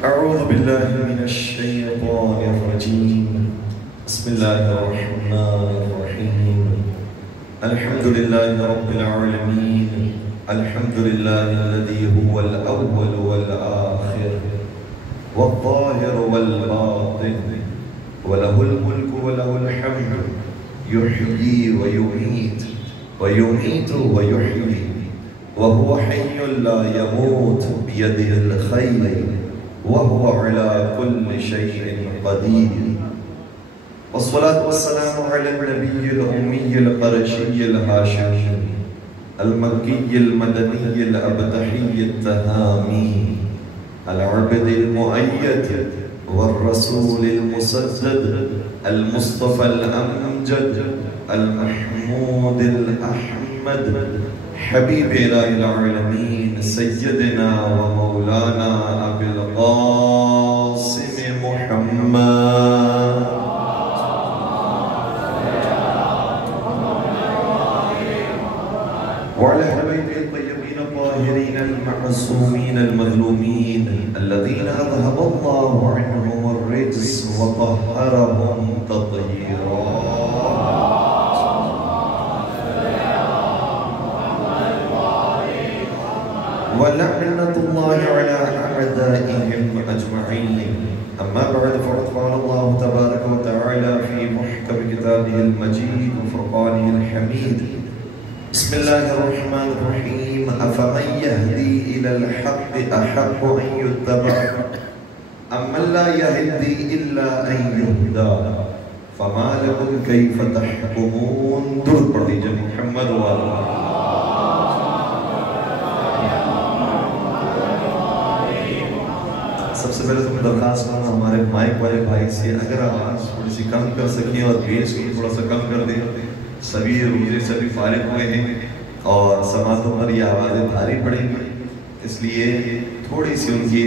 أعوذ بالله من الشيطان الرجيم. بسم الله الرحمن الرحيم. الحمد لله رب العالمين. الحمد لله الذي هو الأول والآخر والظاهر والباطن وله الملك وله الحمد يحيي ويميت ويميت ويحيي وهو حي لا يموت بيده الخير وهو على كل شيء قدير. والصلاة والسلام على النبي الأمي القرشي الهاشمي المكي المدني الأبدحي التهامي العبد المؤيد والرسول المسدد المصطفى الأمجد المحمود الأحمد حبيب إله العالمين سيدنا ومولانا أبي القاسم محمد وعلى أهل بيته الطيبين الطاهرين المعصومين المظلومين الذين أذهب الله عنهم الرجس وطهرهم تطهيرا. ولعنة الله على أعدائهم أجمعين. أما بعد فقد قال الله تبارك وتعالى في محكم كتابه المجيد وفرقانه الحميد. بسم الله الرحمن الرحيم. أفمن يهدي إلى الحق أحق أن يتبع أمن لا يهدي إلا أن يهدى فما لكم كيف تحكمون. درود پڑھ دیجئے محمد وآلہ. سب سے پہلے تو میں درخواست کروں گا ہمارے مائک والے بھائی سے اگر آواز تھوڑی سی کم کر سکیں اور بیس کو تھوڑا سا کم کر دیں. سبھی روزے سے بھی فارغ ہوئے ہیں اور سماعتوں پر یہ آوازیں بھاری پڑیں گی، اس لیے تھوڑی سی ان کی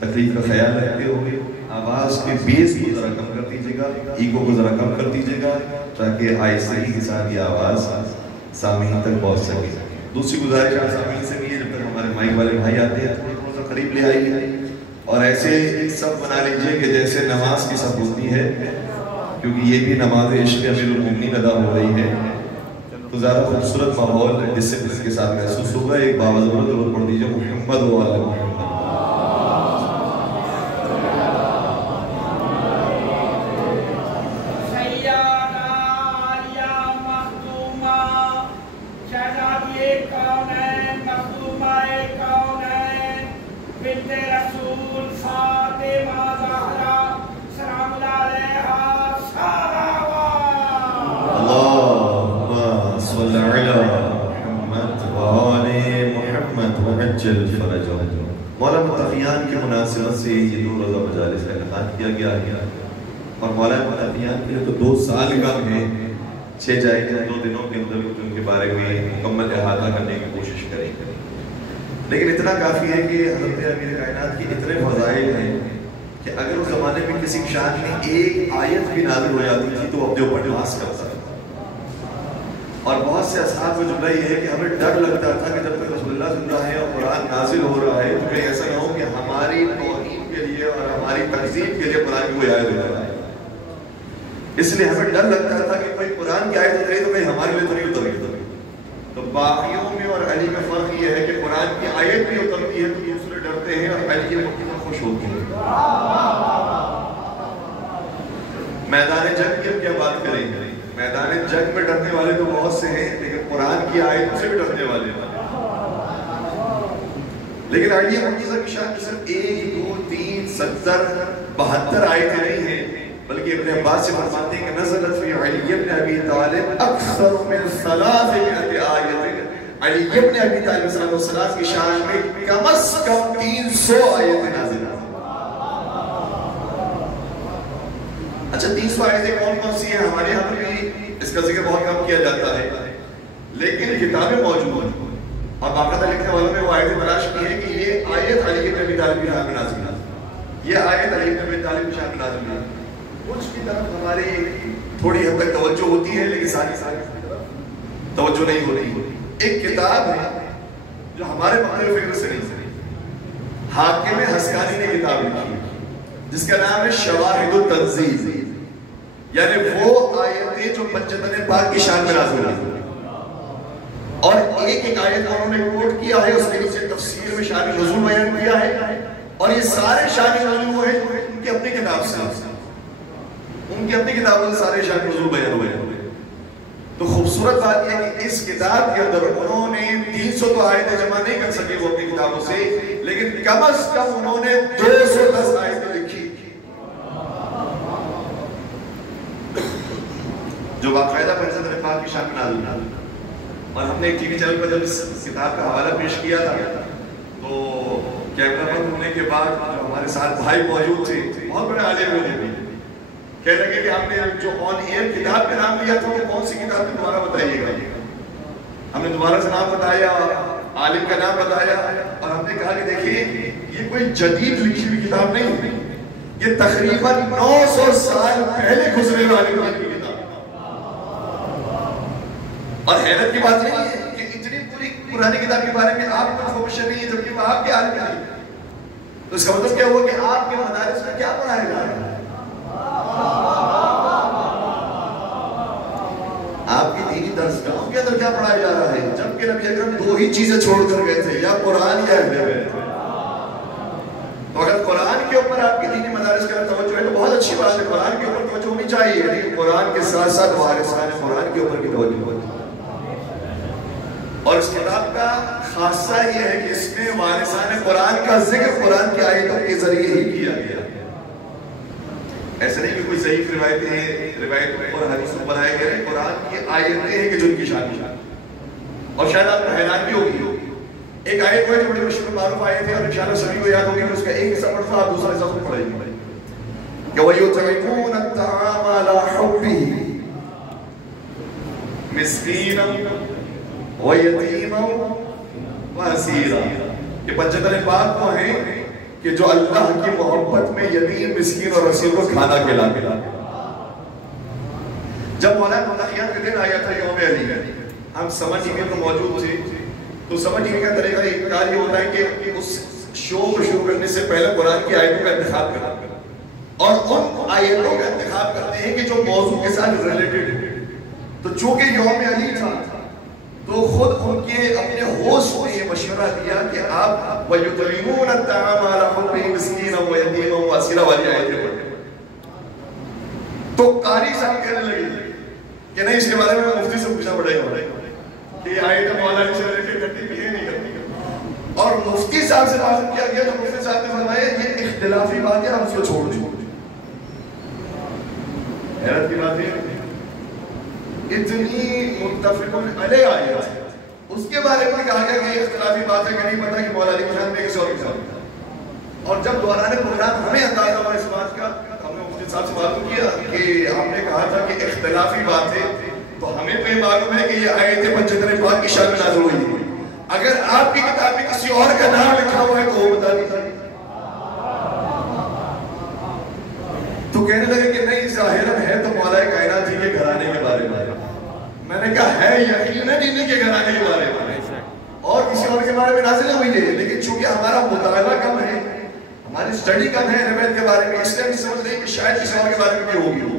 تکلیف کا خیال رکھتے ہوئے آواز کے بیس کو ذرا کم کر دیجیے گا، ایگو کو ذرا کم کر دیجیے گا تاکہ آہستگی کے ساتھ یہ آواز سامعین تک پہنچ سکے. دوسری گزارش آپ سامعین سے بھی ہے جب تک ہمارے مائک والے بھائی آتے ہیں تھوڑا سا قریب لے آئیے اور ایسے سب بنا لیجئے کہ جیسے نماز کی سب ہوتی ہے، کیونکہ یہ بھی نماز عشق امیر المومنین ادا ہو رہی ہے تو زیادہ خوبصورت ماحول ڈسپلن کے ساتھ محسوس ہوگا. ایک باوضورت درود پڑھ دیجئے محمد و آل محمد. مولا متقیان کی مناسبت سے یہ 2 روزہ مجالس کا انعقاد کیا گیا ہے اور مولا متقیان کے تو 2 سال کا ہے 6 جائے گا 2 دنوں کے اندر ان کے بارے میں مکمل احاطہ کرنے کی کوشش کریں گے. لیکن اتنا کافی ہے کہ حضرت امیر کائنات کی اتنے فضائل ہیں کہ اگر اس زمانے میں کسی شان میں ایک آیت بھی نازل ہو جاتی تھی تو اب جو برداشت کرتا ہے. اور بہت سے اصحاب کو جملہ یہ ہے کہ ہمیں ڈر لگتا تھا کہ جب تک رسول اللہ سن رہا ہے اور قرآن نازل ہو رہا ہے تو کہیں ایسا نہ ہو کہ ہماری توہین کے لیے اور ہماری تکذیب کے لیے قرآن کی کوئی آیت ہو رہا ہے. اس لیے ہمیں ڈر لگتا تھا کہ کوئی قرآن کی آیت اتری تو کہیں ہمارے لیے تو نہیں اتری. تو باقیوں میں اور علی میں فرق یہ ہے کہ قرآن کی آیت بھی اترتی ہے تو دوسرے ڈرتے ہیں اور علی میں خوش ہوتے ہیں. میدان جنگ کی ہم کیا بات کریں گے؟ میدان جنگ میں ڈرنے والے تو بہت سے ہیں لیکن قرآن کی آیت سے بھی ڈرنے والے ہیں. لیکن علی معجزہ کی شان صرف 1 2 3 70 72 آیتیں نہیں ہیں بلکہ ابن عباس سے فرماتے ہیں کہ نزلت فی علی ابن ابی طالب اکثر من 300 آیت. علی ابن ابی طالب صلی اللہ علیہ وسلم کی شان میں کم از کم 300 آیتیں نازل ہیں. اچھا 300 آیتیں کون کون سی ہیں؟ ہمارے یہاں پر بھی اس کا ذکر بہت کم کیا جاتا ہے لیکن کتابیں موجود ہیں اور باقاعدہ لکھنے والوں نے وہ آیتیں تلاش کی ہیں کہ یہ آیت علی ابن ابی طالب کی شان میں نازل ہے، یہ آیت علی ابن ابی طالب کی شان میں نازل ہے. کچھ کی طرف ہماری تھوڑی حد تک توجہ ہوتی ہے لیکن ساری توجہ نہیں ہو رہی. ایک کتاب ہے جو ہمارے مقام فکر سے نہیں. حاکم حسکانی نے کتاب لکھی جس کا نام ہے شواہد التنزیل، یعنی وہ آیتیں جو پنجتن پاک کی شان میں نازل ہوئی، اور ایک ایک آیت کو انہوں نے کوٹ کیا ہے، اس کے نیچے تفسیر میں شان نزول بیان کیا ہے، اور یہ سارے شان نزول ہوئے ان کی اپنی کتاب سے، ان کی اپنی کتابوں سے سارے شان نزول بیان ہوئے۔ تو خوبصورت بات یہ ہے کہ اس کتاب کے اندر انہوں نے 300 تو آیتیں جمع نہیں کر سکے وہ اپنی کتابوں سے، لیکن کم از کم انہوں نے 210 آیتیں لکھی جو باقاعدہ پنجتن پاک کی شان میں نازل ہوئی۔ اور ہم نے ایک ٹی وی چینل پر جب اس کتاب کا حوالہ پیش کیا تھا تو کیمرہ بند ہونے کے بعد جو ہمارے ساتھ بھائی موجود تھے، بہت بڑے عالم ہونے بھی کہہ لگے کہ ہم نے جو آن ایئر کتاب کا نام لیا تھا وہ کون سی کتاب کی دوبارہ بتائیے گا۔ ہم نے دوبارہ سے نام بتایا، عالم کا نام بتایا، اور ہم نے کہا کہ دیکھیے یہ کوئی جدید لکھی ہوئی کتاب نہیں، یہ تقریباً 900 سال پہلے گزرے والے عالم کی کتاب۔ اور حیرت کی بات نہیں ہے کہ اتنی پوری پرانی کتاب کے بارے میں آپ کو انفارمیشن نہیں ہے جبکہ وہ آپ کے عالم نہیں ہے، تو اس کا مطلب کیا ہوا کہ آپ کے مدارس میں کیا پڑھایا جا رہا ہے؟ آپ کی دینی درسگاہوں کے اندر کیا پڑھایا جا رہا ہے؟ جبکہ نبی اکرم 2 ہی چیزیں چھوڑ کر گئے تھے، یا قرآن یا اہل بیت۔ تو اگر قرآن کے اوپر آپ کی دینی مدارس کا توجہ ہے تو بہت اچھی بات ہے، قرآن کے اوپر توجہ ہونی چاہیے، لیکن قرآن کے ساتھ ساتھ وارثان قرآن کے اوپر کی توجہ ہوتی ہے۔ اور اس کتاب کا خاصہ یہ ہے کہ اس میں وارثان قرآن کا ذکر قرآن کی آیتوں کے ذریعے ہی کیا گیا۔ ایسا نہیں کہ کوئی ضعیف روایتیں ہیں، روایتوں اور حدیثوں بنائے گئے ہیں، قرآن کی آیتیں ہیں کہ جو ان کی شان ہے۔ اور شاید آپ کو حیران بھی ہوگی، ایک آیت وہ ہے جو بڑی مشہور معروف آیت ہے اور انشاءاللہ سبھی کو یاد ہوگی کہ اس کا ایک حصہ پڑھتا آپ دوسرا حصہ خود پڑھیں گے کہ وَيُطْعِمُونَ الطَّعَامَ عَلَىٰ حُبِّهِ مِسْكِينًا وَيَتِيمًا وَأَسِيرًا۔ یہ پنجتن پاک وہ ہیں کہ جو اللہ کی محبت میں یتیم، مسکین اور اسیر کو کھانا کھلاتے۔ جب مولانا مداحیات کا دن آیا تھا یوم علی، ہم سمجھ ٹی وی پر موجود تھے، تو سمجھ ٹی وی کا طریقہ ایک کار یہ ہوتا ہے کہ اس شو کو شروع کرنے سے پہلے قرآن کی آیتوں کا انتخاب کرتے ہیں، اور ان آیتوں کا انتخاب کرتے ہیں کہ جو موضوع کے ساتھ ریلیٹڈ ہے۔ تو چونکہ یوم علی تھا تو خود ان کے اپنے ہوسٹ نے یہ مشورہ دیا کہ آپ وَيُطْعِمُونَ الطَّعَامَ عَلَىٰ حُبِّهِ مِسْكِينًا وَيَتِيمًا وَأَسِيرًا والی آیتیں پڑھیں۔ تو قاری صاحب کہنے لگے کہ نہیں، اس کے بارے میں مفتی سے پوچھنا پڑے گا کہ یہ آیتیں مولانا سے ریلیٹڈ کرتی بھی ہے نہیں کرتی۔ اور مفتی صاحب سے بات کیا گیا تو مفتی صاحب نے فرمایا یہ اختلافی بات ہے، ہم اس کو چھوڑ دیں۔ حیرت کی بات ہے اتنی متفق علیہ آیت ہے، اس کے بارے میں کہا گیا کہ یہ اختلافی بات ہے کہ نہیں پتا کہ مولا علی کی شان میں کسی اور کی شان۔ اور جب دوران پروگرام ہمیں اندازہ ہوا اس بات کا، ہم نے مفتی صاحب سے معلوم کیا کہ ہم نے کہا تھا کہ اختلافی بات ہے، تو ہمیں تو یہ معلوم ہے کہ یہ آیتیں پنجتن پاک کی شان میں نازل ہوئی ہیں۔ اگر آپ کی کتاب میں کسی اور کا نام لکھا ہوا ہے تو وہ بتا دیجیے۔ تو کہنے لگے کہ نہیں، ظاہراً ہے تو مولا کائنات جی کے گھرانے کے بارے میں۔ میں نے کہا ہے یقیناً انہیں کے گھرانے کے بارے میں اور کسی اور کے بارے میں نازل ہوئی ہے، لیکن چونکہ ہمارا مطالعہ کم ہے، ہماری اسٹڈی کم ہے اہل بیت کے بارے میں، اس لیے ہم سمجھ رہے ہیں کہ شاید کسی اور کے بارے میں بھی ہوگی۔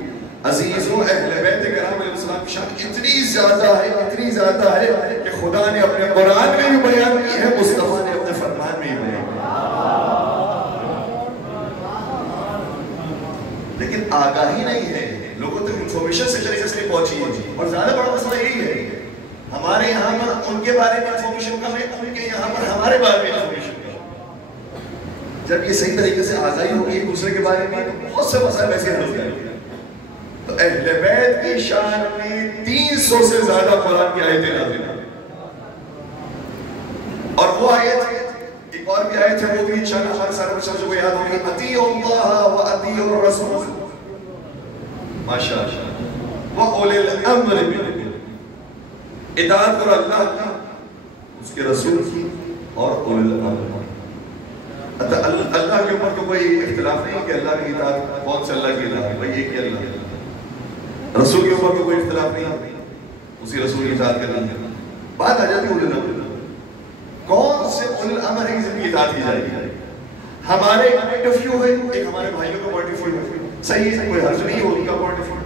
عزیزوں، اہل بیت کرام علیہ السلام کی شان اتنی زیادہ ہے، اتنی زیادہ ہے کہ خدا نے اپنے قرآن میں بھی بیان کی ہے، مصطفیٰ نے اپنے فرمان میں بھی بیان کی ہے، لیکن آگاہی نہیں ہے، لوگوں تک انفارمیشن سے طریقے سے نہیں پہنچی ہے۔ اور زیادہ بڑا مسئلہ یہی ہے، ہمارے یہاں پر ان کے بارے میں انفارمیشن کم ہے، ان کے یہاں پر ہمارے بارے میں انفارمیشن کم ہے۔ جب یہ صحیح طریقے سے آگاہی ہوگی ایک دوسرے کے بارے میں تو بہت سے مسائل ایسے حل کریں گے۔ تو اہل بیت کی شان میں 300 سے زیادہ قرآن کی آیتیں نازل ہیں، اور وہ آیت ایک اور بھی آیت ہے، وہ بھی انشاءاللہ ہمارے سارے بچوں کو یاد ہوگی، اطیعوا اللہ واطیعوا الرسول ماشاءاللہ وَأُولِي الْأَمْرِ مِنْكُمْ، اطاعت کرو اللہ کی، اس کے رسول کی اور اولی الامر۔ اللہ کے اوپر تو کوئی اختلاف نہیں کہ اللہ کی اطاعت کون سے اللہ کی اطاعت ہے، بھئی ایک ہی اللہ ہے۔ رسول کے اوپر تو کوئی اختلاف نہیں، اسی رسول کی اطاعت کرنا ہے۔ بات آ جاتی ہے اولی الامر، کون سے اولی الامر ہے جن کی اطاعت کی جائے گی؟ ہمارے پوائنٹ آف ویو ہے، ایک ہمارے بھائیوں کا پوائنٹ آف ویو ہے، صحیح ہے، کوئی حرج نہیں ہے ان کا پوائنٹ آف ویو.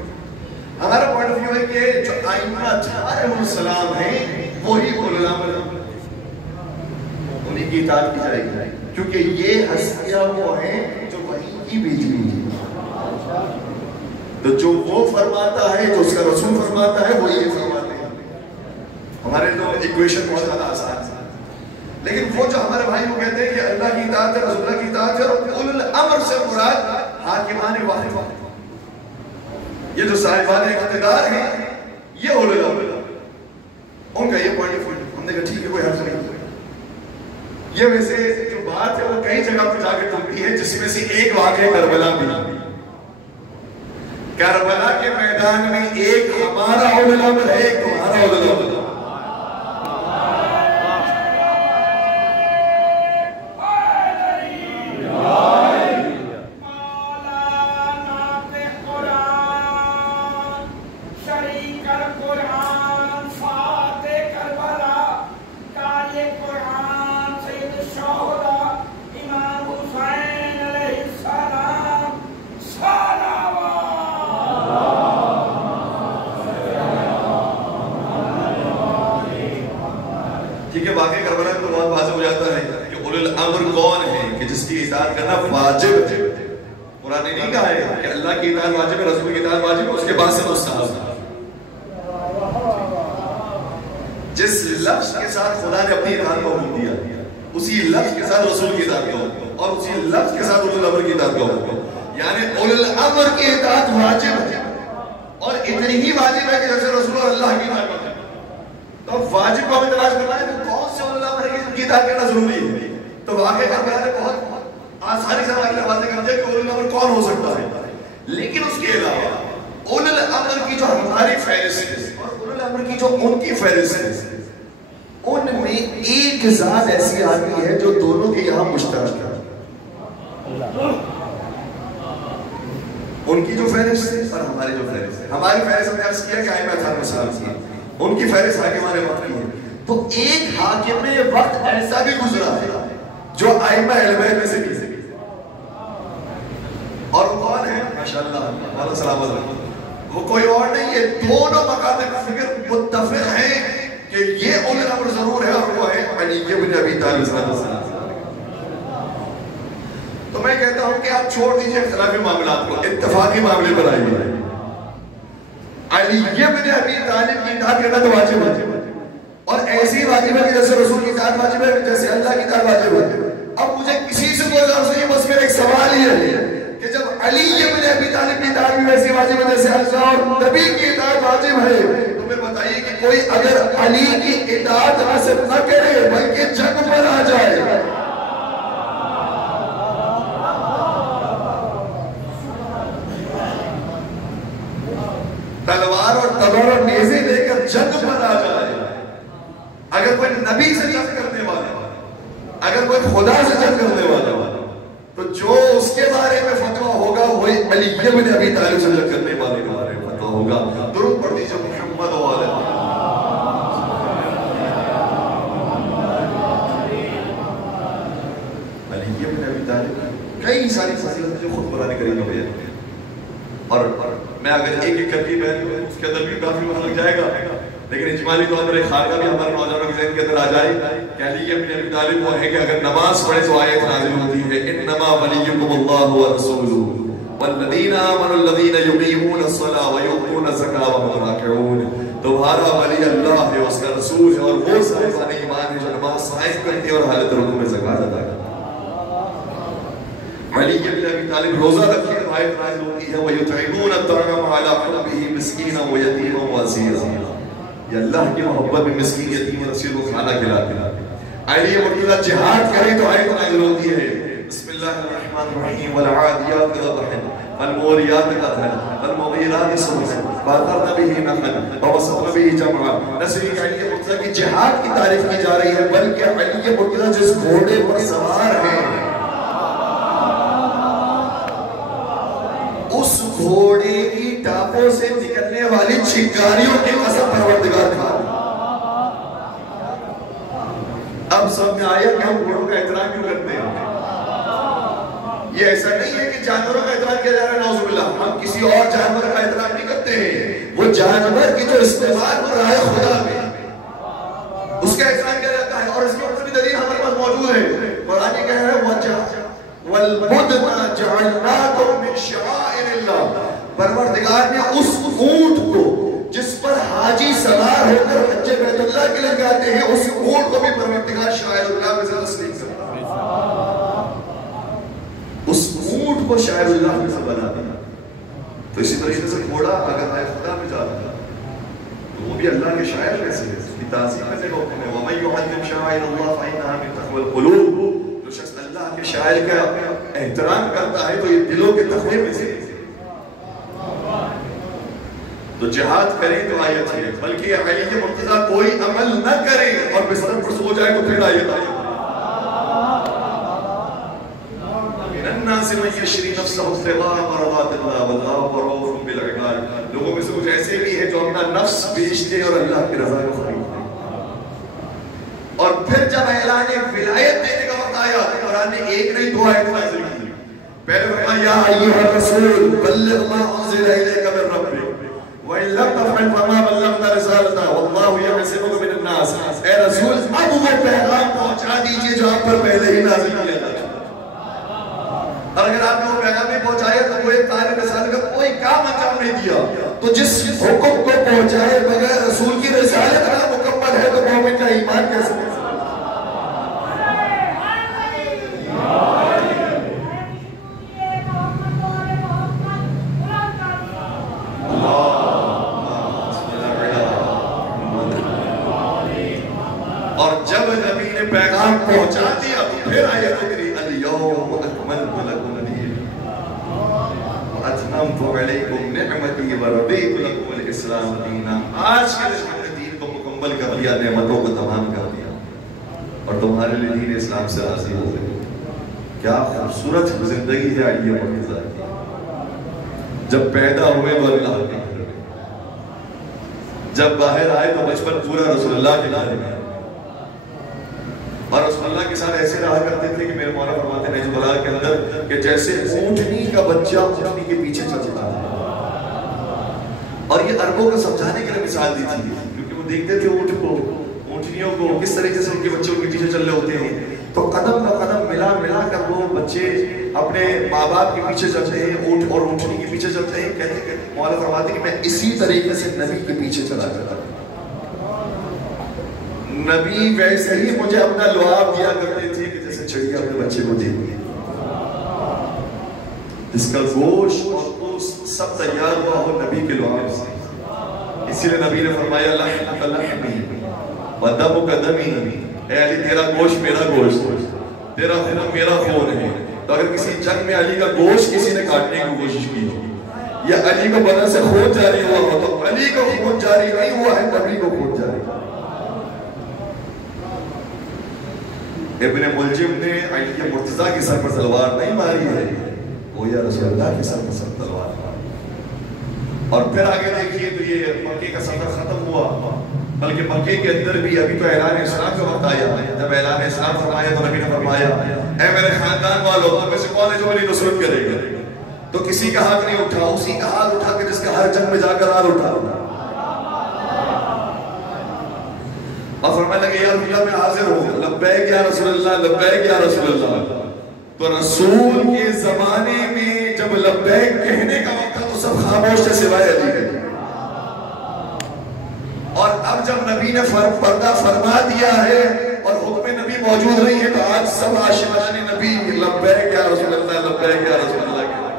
ہمارا پوائنٹ آف ویو ہے کہ جو ائمہ علیہم السلام ہیں وہی اولو الامر ہیں، انہیں کی اطاعت کی جائے گی، کیونکہ یہ ہستیاں وہ ہیں جو وحی کی بھیجی ہوئی ہیں. تو جو وہ فرماتا ہے، جو اس کا رسول فرماتا ہے، وہ یہ فرماتے ہیں. ہمارے تو ایکویشن بہت زیادہ آسان ہے، لیکن وہ جو ہمارے بھائی وہ کہتے ہیں کہ اللہ کی اطاعت ہے، رسول اللہ کی اطاعت ہے، اور اولو الامر سے مراد حاکمان واحد، یہ جو صاحبان اقتدار ہیں یہ اولو الامر، ان کا یہ پوائنٹ آف ویو. ہم نے کہا ٹھیک ہے، کوئی حرج نہیں. یہ ویسے جو بات ہے وہ کئی جگہ پہ جا کے ٹوٹتی ہے، جس میں سے ایک واقعہ کربلا بھی. کربلا کے میدان میں ایک ہمارا اولو الامر ہے، ایک تمہارا اولو الامر ہے. واقعی کربلا میں تو بہت واضح ہو جاتا ہے کہ اولو الامر کون ہے کہ جس کی اطاعت کرنا واجب ہے. قرآن نے نہیں کہا ہے کہ اللہ کی اطاعت واجب ہے، رسول کی اطاعت واجب ہے، اس کے بعد سے مستحب. جس لفظ کے ساتھ خدا نے اپنی اطاعت کو حکم دیا، اسی لفظ کے ساتھ رسول کی اطاعت کا حکم، اور اسی لفظ کے ساتھ اولو الامر کی اطاعت کا حکم. یعنی اولو الامر کی اطاعت واجب ہے، اور اتنی ہی واجب ہے کہ جیسے رسول اور اللہ کی اطاعت. تو واجب کو ہمیں تلاش کرنا ہے کہ کون سے اولو الامر ہے کی اطاعت کرنا ضروری ہے. تو واقعہ کربلا نے بہت آسانی سے ہمارے لیے واضح کر دیا کہ اولو الامر کون ہو سکتا ہے. لیکن اس کے علاوہ اولو الامر کی جو ہماری فہرست ہے اور اولو الامر کی جو ان کی فہرست ہے، ان میں ایک ذات ایسی آتی ہے جو دونوں کے یہاں مشترک ہے. ان کی جو فہرست ہے اور ہماری جو فہرست ہے. ہماری فہرست ہم نے عرض کیا کہ ائمہ اطہار مسلم کی، ان کی فہرست حاکمان وقت کی ہے. تو ایک حاکم وقت ایسا بھی گزرا ہے جو ائمہ اہل بیت میں سے بھی، اور وہ کون ہے؟ ماشاءاللہ اللہ سلامت رکھو، وہ کوئی اور نہیں ہے. دونوں مکاتب فکر متفق ہیں کہ یہ اولو الامر ضرور ہے، اور وہ ہے علی بن ابی طالب صلی اللہ علیہ وسلم. تو میں کہتا ہوں کہ آپ چھوڑ دیجئے اختلافی معاملات کو، اتفاقی معاملے پر آئیے. علی بن ابی طالب کی اطاعت کرنا تو واجب ہے، اور ایسی واجب ہے کہ جیسے رسول کی اطاعت واجب ہے، جیسے اللہ کی اطاعت واجب ہے. اب مجھے کسی سے کوئی غرض نہیں، بس میرا ایک سوال یہ ہے کہ جب علی بن ابی طالب کی اطاعت بھی ویسی واجب ہے جیسے اللہ اور نبی کی اطاعت واجب ہے، تو پھر بتائیے کہ کوئی اگر علی کی اطاعت حاصل نہ کرے بلکہ جنگ پر آ جائے، تلوار اور تبر اور نیزے لے کر جنگ پر آ جائے، اگر کوئی نبی سے جنگ کرنے والا، اگر کوئی خدا سے جنگ کرنے والا، تو جو اس کے بارے میں فتویٰ ہوگا وہی علی بن ابی طالب سے جنگ کرنے والے کے بارے میں فتویٰ ہوگا. درود پڑھ دیجئے محمد و آلہ. علی بن ابی طالب کئی ساری فضیلت جو خود قرآن کریم میں بیان ہے، اور میں اگر ایک ایک کر کے بیان کروں اس کے اندر بھی کافی وقت لگ جائے گا، لیکن اجمالی طور پر ایک خارقہ بھی ہمارے نوجوانوں کے ذہن کے اندر آ جائے کہ علی بن ابی طالب وہ ہے کہ اگر نماز پڑھے تو آیت نازل ہوتی ہے انما ولیکم اللہ ورسولہ والذین آمنوا الذین یقیمون الصلاۃ ویؤتون الزکاۃ وهم راکعون. تمہارا ولی اللہ ہے، اس کا رسول ہے، اور وہ صاحبان ایمان ہے جو نماز قائم کرتے ہیں اور حالت رکوع میں زکوٰۃ ادا کرتے ہیں. علی بن ابی طالب روزہ رکھتے ہیں، آیت نازل ہوتی ہے وَيُطْعِمُونَ الطَّعَامَ عَلَىٰ حُبِّهِ مِسْكِينًا وَيَتِيمًا وَأَسِيرًا. یہ اللہ کی محبت میں مسکین، یتیم اور اسیر کو کھانا کھلاتے ہیں. علی مرتضیٰ جہاد کریں تو آیت نازل ہوتی ہے بسم اللہ الرحمن الرحیم والعادیات ضبحا فالموریات قدحا فالمغیرات صبحا فاثرن به نقعا ووسطن به جمعا. نہ صرف علی مرتضیٰ کی جہاد کی تعریف کی جا رہی ہے بلکہ علی مرتضیٰ جس گھوڑے پر سوار ہیں اس گھوڑے کی ٹاپوں سے نکلنے والی چنگاریوں کی قسم پروردگار کھا. اب سب میں آیا کہ ہم گھوڑوں کا احترام کیوں کرتے ہیں؟ یہ ایسا نہیں ہے کہ جانوروں کا احترام کیا جا رہا ہے، نعوذ باللہ، ہم کسی اور جانور کا احترام نہیں کرتے ہیں، وہ جانور کی جو استعمال ہو رہا ہے خدا میں اس کا احترام کیا جاتا ہے، اور اس کے اوپر بھی دلیل ہمارے پاس موجود ہے۔ قرآن یہ کہہ رہا ہے وَالْبُدْنَ جَعَلْنَاكُمْ مِنْ شَعَائِرِ اللَّهِ، پروردگار نے اس اونٹ کو جس پر حاجی سوار ہو کر حج بیت اللہ کے لیے جاتے ہیں، اس اونٹ کو بھی پروردگار شاعر اللہ میں سے تسلیم کرتا ہے، اس اونٹ کو شاعر اللہ میں سے بنا دیا۔ تو اسی طریقے سے گھوڑا اگر آئے خدا میں جاتا ہے تو وہ بھی اللہ کے شاعر میں سے ہے، اس کی تعظیم میں سے حکم ہے وَمَن يُعَظِّمْ شَعَائِرَ اللَّهِ فَإِنَّهَا مِن تَقْوَى الْقُلُوبِ، جو شخص اللہ کے شاعر کا احترام کرتا ہے تو یہ دلوں کے تقوی میں سے۔ تو جہاد کریں تو آیت ہے، بلکہ علی کے مرتضیٰ کوئی عمل نہ کریں اور بستر پر سو جائے تو پھر آیت آئی مِنَ النَّاسِ مَن يَشْرِي نَفْسَهُ ابْتِغَاءَ مَرْضَاتِ اللَّهِ وَاللَّهُ رَءُوفٌ بِالْعِبَادِ، لوگوں میں سے کچھ ایسے بھی ہیں جو اپنا نفس بیچتے اور اللہ کی رضا کو خریدتے۔ اور پھر جب اعلان ولایت دینے کا وقت آیا تو قرآن نے ایک نہیں دو آیت نازل کی۔ پہلے فرمایا یا ایھا الرسول بلغ ما انزل الیک من ربک وَإِن لَمْ تَفْعَلْ فَمَا بَلَّغْتَ رِسَالَتَهُ وَاللَّهُ يَعْصِمُكَ مِنَ النَّاسِ، اے رسول اب وہ پیغام پہنچا دیجئے جو آپ پر پہلے ہی نازل کیا تھا۔ اور اگر آپ نے وہ پیغام نہیں پہنچایا تو وہ ایک تاریخ رسالت کا کوئی کام انجام نہیں دیا، تو جس حکم کو پہنچائے بغیر رسول کی رسالت نہ مکمل ہے تو مومن کا ایمان کیسے ہو؟ اور جب نبی نے پیغام پہنچا دیا تو پھر آیت اتری الیوم اکملت لکم دینکم واتممت علیکم نعمتی ورضیت لکم الاسلام دینا، آج کے دن ہم نے دین کو مکمل کر دیا، نعمتوں کو تمام کر دیا اور تمہارے لیے دین اسلام سے راضی ہو گئے۔ کیا خوبصورت زندگی ہے علی مرتضیٰ کی۔ جب پیدا ہوئے تو اللہ کے گھر میں، جب باہر آئے تو بچپن پورا رسول اللہ کے گھر میں، اور رسول اللہ کے ساتھ ایسے رہا کرتے تھے کہ میرے مولا فرماتے ہیں نجم البلاغہ کے اندر کہ جیسے اونٹنی کا بچہ اونٹنی کے پیچھے چلتا ہے۔ اور یہ عربوں کو سمجھانے کے لیے مثال دی تھی، کیونکہ وہ دیکھتے تھے اونٹ کو، اونٹنیوں کو کس طریقے سے ان کے بچے ان کے پیچھے چل رہے ہوتے ہیں، تو قدم کا قدم ملا ملا کر وہ بچے اپنے ماں باپ کے پیچھے چلتے ہیں، اونٹ اور اونٹنی کے پیچھے چلتے ہیں۔ کہتے ہیں مولا فرماتے ہیں کہ میں اسی طریقے سے نبی کے پیچھے چلا کرتا تھا، نبی ویسے ہی مجھے اپنا لعاب دیا کرتے تھے کہ جیسے چڑیا اپنے بچے کو دیتی ہے، جس کا گوشت اور گوشت سب تیار ہوا ہو نبی کے لعاب سے۔ اسی لیے نبی نے فرمایا لحمک لحمی ودمک دمی، اے علی تیرا گوشت میرا گوشت، تیرا خون میرا خون ہے۔ تو اگر کسی جنگ میں علی کا گوشت کسی نے کاٹنے کی کوشش کی یا علی کو بدن سے خون جاری ہوا ہو تو علی کو خون جاری نہیں ہوا ہے، نبی کو خون جاری۔ ابن ملجم نے علی مرتضیٰ کی سر پر تلوار نہیں ماری ہے، وہ یا رسول اللہ کی سر پر تلوار ماری۔ اور پھر آگے دیکھیے تو یہ مکے کا سفر ختم ہوا، بلکہ مکے کے اندر بھی ابھی تو اعلان اسلام کا وقت آیا، جب اعلان اسلام فرمایا تو نبی نے فرمایا اے میرے خاندان والوں تم میں سے کون ہے جو میری نصرت کرے گا؟ تو کسی کا ہاتھ نہیں اٹھا، اسی کا ہاتھ اٹھا کے جس کا ہر جنگ میں جا کر ہاتھ اٹھا، اور فرمانے لگے یا رسول اللہ میں حاضر ہوں، لبیک یا رسول اللہ، لبیک یا رسول اللہ۔ تو رسول کے زمانے میں جب لبیک کہنے کا وقت تھا تو سب خاموش تھے سوائے علی کے، اور اب جب نبی نے پردہ فرما دیا ہے اور حکم نبی موجود نہیں ہے تو آج سب عاشقان نبی لبیک یا رسول اللہ، لبیک یا رسول اللہ کہتے ہیں۔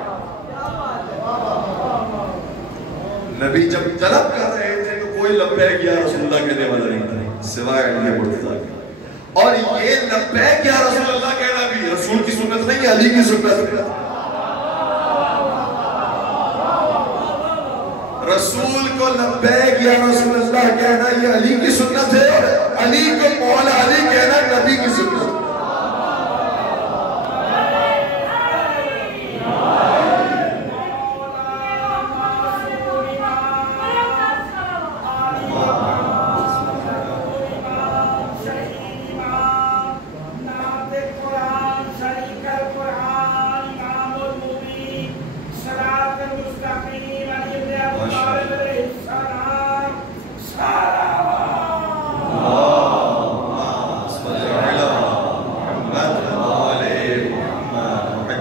نبی جب طلب کر رہے تھے تو کوئی لبیک یا رسول اللہ کہنے والا نہیں تھا سوائے علی مرتضیٰ کے، اور یہ لبیک یا رسول اللہ کہنا بھی رسول کی سنت نہیں، علی کی سنت ہے۔ رسول کو لبیک یا رسول اللہ کہنا یہ علی کی سنت ہے، علی کو مولا علی کہنا نبی کی سنت ہے۔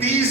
30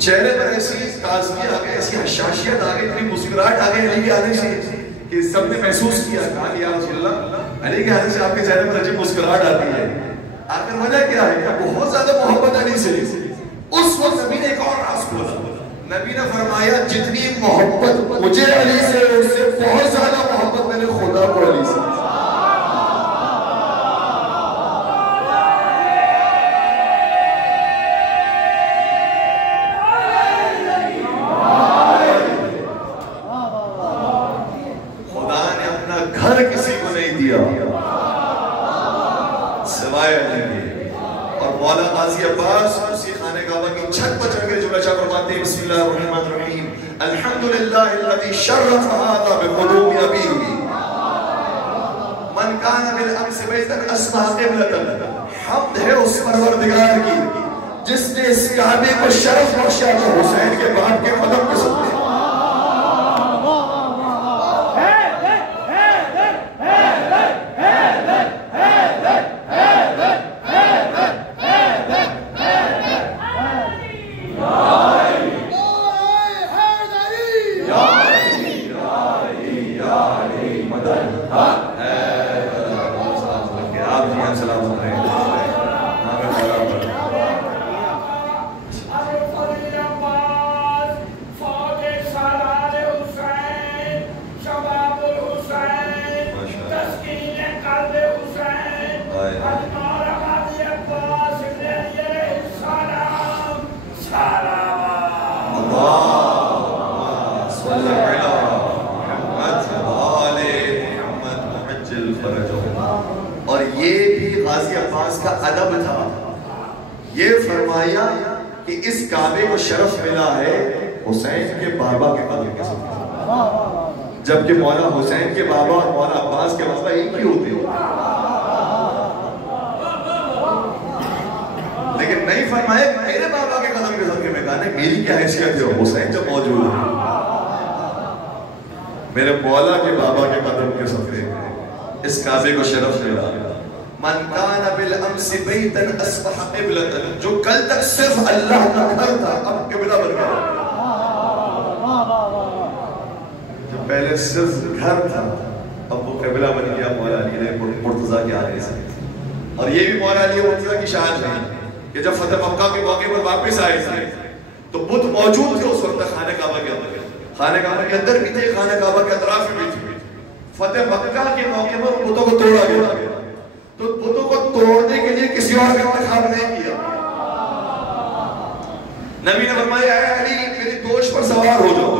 چہرے پر ایسی تازگی آ گئی، ایسی حشاشیت آ گئی، اتنی مسکراہٹ آ گئی علی کے آنے سے کہ سب نے محسوس کیا، کہا یا رسول اللہ علی کے آنے سے آپ کے چہرے پر عجیب مسکراہٹ آتی ہے، آخر وجہ کیا ہے؟ کہ بہت زیادہ محبت علی سے۔ اس وقت نبی نے ایک اور راز کھولا، نبی نے فرمایا جتنی محبت مجھے علی سے اس سے بہت زیادہ محبت میں نے خدا کو علی سے۔ خدا نے اپنا گھر کسی کو نہیں دیا سوائے علی کے، اور مولا قاضی عباس اسی خانہ کعبہ کی چھت پر چڑھ کے جو بچہ فرماتے ہیں بسم اللہ الرحمن الرحیم الحمدللہ الذی شرف ھذا بقدوم ابیہ من کان بالامس بیتا اصبح قبلۃ، حمد ہے اس پروردگار کی جس نے اس کعبے کو شرف بخشا جو حسین کے باپ کے قدم کے ساتھ اور یہ بھی غازی عباس کا ادب تھا، یہ فرمایا کہ اس کعبے کو شرف ملا ہے حسین کے بابا کے قدم کے ساتھ، جبکہ مولا حسین کے بابا اور مولا عباس کے بابا ایک ہی ہوتے ہیں، لیکن نہیں فرمایا کہ میرے بابا کے قدم کے ساتھ کے میدان ہے میری کیا حیثیت ہے، حسین جب موجود ہے میرے مولا کے بابا کے قدم کے ساتھ اس کعبے کو شرف ملا۔ من کان بالامس بیتا اصبح قبلۃ، جو کل تک صرف اللہ کا گھر تھا اب قبلہ بن گیا، جو پہلے صرف گھر تھا اب وہ قبلہ بن گیا مولا علی مرتضیٰ کے آنے سے۔ اور یہ بھی مولا علی مرتضیٰ کی شان ہے کہ جب فتح مکہ کے موقع پر واپس آئے تھے تو بت موجود تھے اس وقت خانہ کعبہ کے اندر، خانہ کعبہ کے اندر بھی تھے، خانہ کعبہ کے اطراف میں بھی تھے۔ فتح مکہ کے موقع پر بتوں کو توڑا گیا، تو بتوں کو توڑنے کے لیے کسی اور کا انتخاب نہیں کیا، نبی نے فرمایا اے علی میری دوش پر سوار ہو جاؤ۔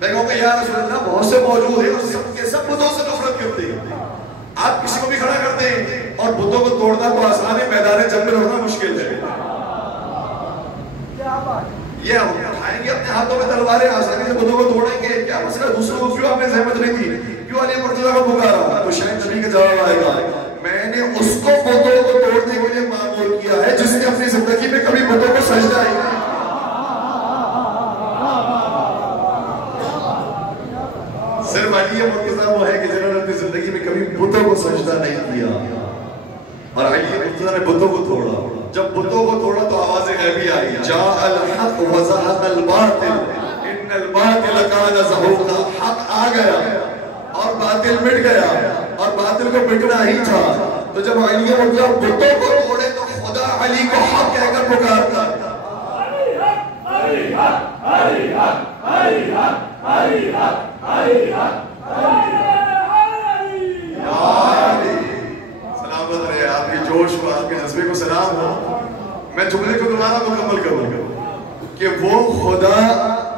میں کہوں کہ یا رسول اللہ بہت سے موجود ہیں اور سب کے سب بتوں سے نفرت کرتے ہیں، آپ کسی کو بھی کھڑا کرتے ہیں اور بتوں کو توڑنا تو آسان ہے، میدان جنگ میں ہونا مشکل ہے۔ یہ ہم اٹھائیں گے اپنے ہاتھوں میں تلواریں، آسانی سے بتوں کو توڑیں گے، کیا مسئلہ؟ دوسروں کو کیوں آپ نے زحمت نہیں دی، کیوں علی مرتضیٰ کو پکارا؟ تو شاید نبی کا جواب آئے گا میں نے اس کو بتوں کو توڑنے کے لیے معمول کیا ہے جس نے اپنی زندگی میں کبھی بتوں کو سجدہ ہی نہیں۔ صرف علی مرتضیٰ وہ ہے کہ جنہوں نے اپنی زندگی میں کبھی بتوں کو سجدہ نہیں کیا، اور علی مرتضیٰ نے بتوں کو توڑا۔ جب بتوں کو توڑا تو آواز غیبی آئی، جاء الحق وزهق الباطل ان الباطل كان زهوقا، حق آ گیا اور باطل مٹ گیا، اور باطل کو مٹنا ہی تھا۔ تو جب علی مرتضیٰ بتوں کو توڑے تو خدا علی کو حق کہہ کر پکارتا ہے، علی حق علی حق علی حق علی حق علی حق علی حق آپ کے جوش کو، آپ کے جذبے کو سلام ہو۔ میں جملے کو دوبارہ مکمل کروں کہ وہ خدا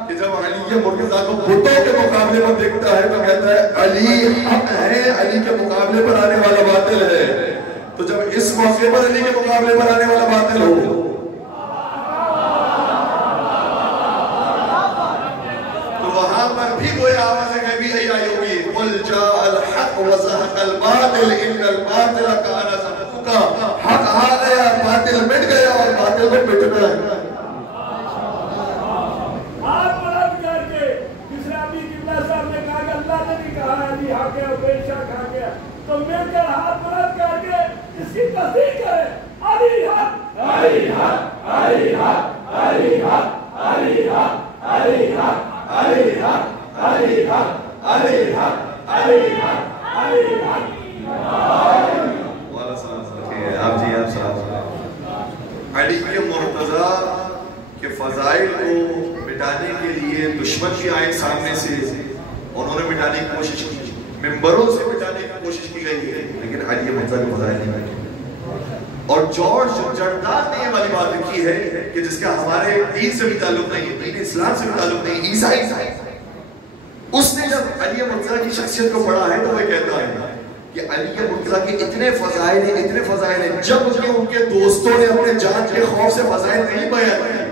کہ جب علی مرتضیٰ کو بتوں کے مقابلے پر دیکھتا ہے تو کہتا ہے علی حق ہے، علی کے مقابلے پر آنے والا باطل ہے۔ تو جب اس موقع پر علی کے مقابلے پر آنے والا باطل ہو تو وہاں پر بھی کوئی آواز غیبی نہیں آئی ہوگی، قل جاء الحق وزهق الباطل ان الباطل كان زهوقا، حق آ گیا باطل مٹ گیا اور باطل کو مٹنا ہے۔ ہاتھ بلند کر کے اسلامی قبلہ صاحب نے کہا کہ اللہ نے بھی کہا علی حق ہے اور بے شک حق ہے، تو مل کر ہاتھ بلند کر کے اس کی تصدیق کریں، علی حق علی حق علی حق علی مرتضیٰ کے فضائل کو مٹانے کے لیے دشمن بھی آئے سامنے سے، انہوں نے مٹانے کی کوشش کی، ممبروں سے مٹانے کی کوشش کی گئی ہے، لیکن علی مرتضیٰ کے فضائل نہیں مٹے۔ اور جارج جردان نے یہ والی بات لکھی ہے کہ جس کا ہمارے دین سے بھی تعلق نہیں ہے، دین اسلام سے بھی تعلق نہیں، عیسائی، اس نے جب علی مرتضیٰ کی شخصیت کو پڑھا ہے تو وہ کہتا ہے کہ علی مرتضیٰ کے اتنے فضائل ہیں، جب کہ ان کے دوستوں نے اپنے جان کے خوف سے فضائل نہیں بیان کیے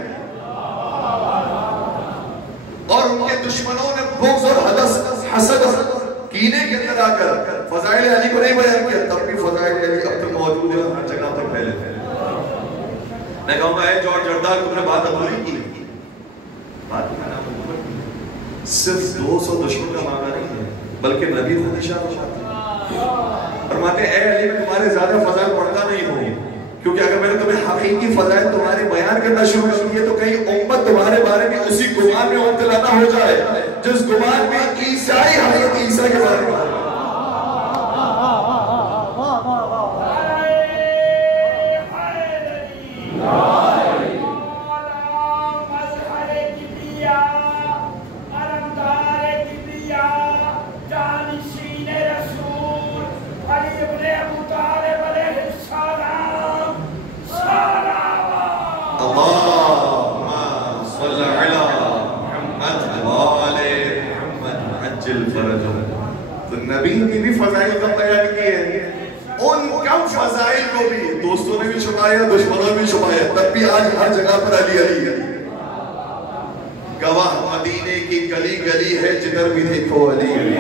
اور ان کے دشمنوں نے بغض اور حسد اور کینے کے اندر آ کر فضائل علی کو نہیں بیان کیا، تب بھی فضائل علی اب تک موجود ہے، ہر جگہ پر پھیلے تھے۔ میں کہوں گا اے جارج جردان، تم نے بات ادھوری کی، بات صرف 200 دشمن کا معاملہ نہیں ہے، بلکہ نبی خود ارشاد فرماتے ہیں، فرماتے ہیں اے علی میں تمہارے زیادہ فضائل پڑھتا نہیں ہوں، کیونکہ اگر میں نے تمہیں حقیقی فضائل تمہارے بیان کرنا شروع کر دیے تو کہیں امت تمہارے بارے میں اسی گمان میں مبتلا نہ ہو جائے جس گمان میں عیسائی حضرت عیسیٰ کے بارے میں۔ تو نبی کی بھی فضائل کا بیان کیے ہیں، ان کم فضائل کو بھی دوستوں نے بھی چھپایا، دشمنوں نے بھی چھپایا، تب بھی آج ہر جگہ پر علی علی ہے۔ گواہ مدینے کی گلی گلی ہے، جدھر بھی دیکھو علی علی۔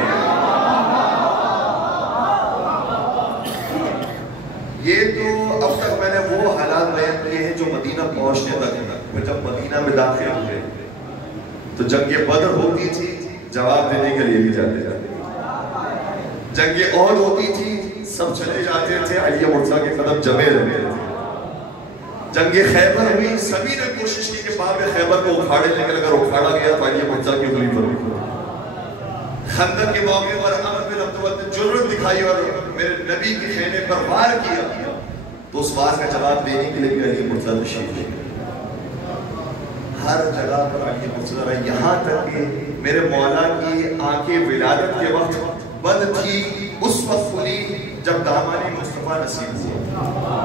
یہ تو اب تک میں نے وہ حالات بیان کیے ہیں جو مدینہ پہنچنے تک ہیں، پھر جب مدینہ میں داخل ہوئے تو جنگ بدر ہوتی تھی، جواب دینے کے لیے بھی جاتے جاتے، جنگ احد ہوتی تھی، سب چلے جاتے تھے، علی مرتضیٰ کے قدم جمے رہتے تھے۔ جنگ خیبر ہوئی، سبھی نے کوشش کی کہ باب خیبر کو اکھاڑے، لیکن اگر اکھاڑا گیا تو علی مرتضیٰ کی انگلی پر بھی۔ خندق کے موقع پر عمر بن عبدالوہاب نے جرأت دکھائی اور میرے نبی کے خیمے پر وار کیا، تو اس وار کا جواب دینے کے لیے بھی علی مرتضیٰ تشریف لے گئے۔ ہر جگہ پر علی مرتضیٰ رہے، یہاں تک کہ میرے مولا کی آنکھیں ولادت کے وقت بند تھی، اس وقت کھلی جب دامن مصطفیٰ نصیب ہوا،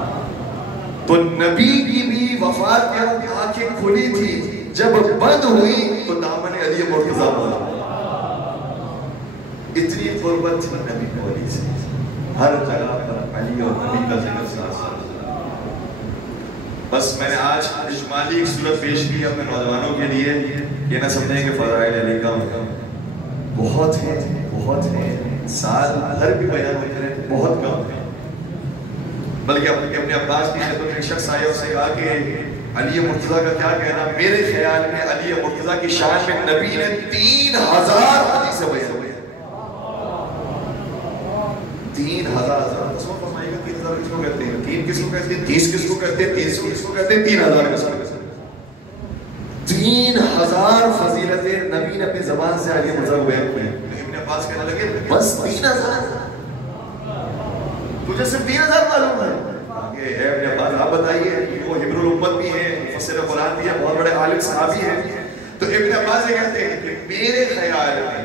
تو نبی کی بھی وفات کے وقت آنکھیں کھلی تھی، جب بند ہوئی تو دامن علی مرتضیٰ بند۔ اتنی قربت تھی نبی کو علی سے، ہر جگہ پر علی اور نبی کا ذکر ساتھ۔ بس میں نے آج اجمالی ایک صورت پیش کی اپنے نوجوانوں کے لیے، یہ نہ سمجھیں کہ فضائل علی کا بہت ہیں، سال بھر بھی بیان ہوتے ہیں، بہت کم ہے، بلکہ اپنے عباس کی خدمت میں ایک شخص آیا، اس نے کہا کہ علی مرتضیٰ کا کیا کہنا؟ میرے خیال میں علی مرتضیٰ کی شان میں نبی نے 3000 حدیثیں بیان ہوئی، 3000 کس کو فرمائے گا؟ 3000 کس کو کہتے ہیں؟ 3 کس کو کہتے ہیں؟ 30 کس کو کہتے ہیں؟ 300 کس کو کہتے ہیں؟ 3000 کس کو کہتے ہیں؟ 3000 فضیلتیں نبی نے اپنی زبان سے علی مرتضیٰ کو بیان کی۔ ابن عباس کہنے لگے بس 3000، تجھے صرف 3000 معلوم ہے؟ اے ابن عباس آپ بتائیے، وہ حبر الامت بھی ہیں، مفسر قرآن بھی ہیں، بہت بڑے عالم صحابی ہیں۔ تو ابن عباس یہ کہتے ہیں کہ میرے خیال میں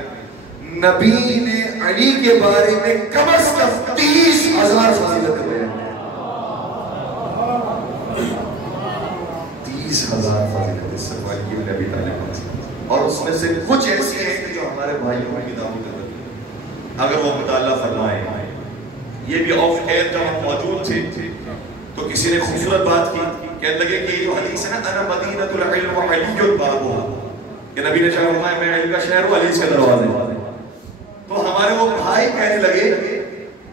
نبی نے علی کے بارے میں کم از کم 30,000 فضیلتیں بیان کی، 30,000 فضیلتیں صرف علی بن ابی طالب، اور اس میں سے کچھ ایسی ہیں کہ جو ہمارے بھائیوں کی کتابوں کے اندر اگر وہ مطالعہ فرمائیں۔ یہ بھی آف ایئر جب ہم موجود تھے تو کسی نے خوبصورت بات کی، کہنے لگے کہ یہ حدیث ہے نا، انا مدینۃ العلم وعلی بابها، کہ نبی نے فرمایا میں علم کا شہر ہوں، علی اس کے دروازے۔ تو ہمارے وہ بھائی کہنے لگے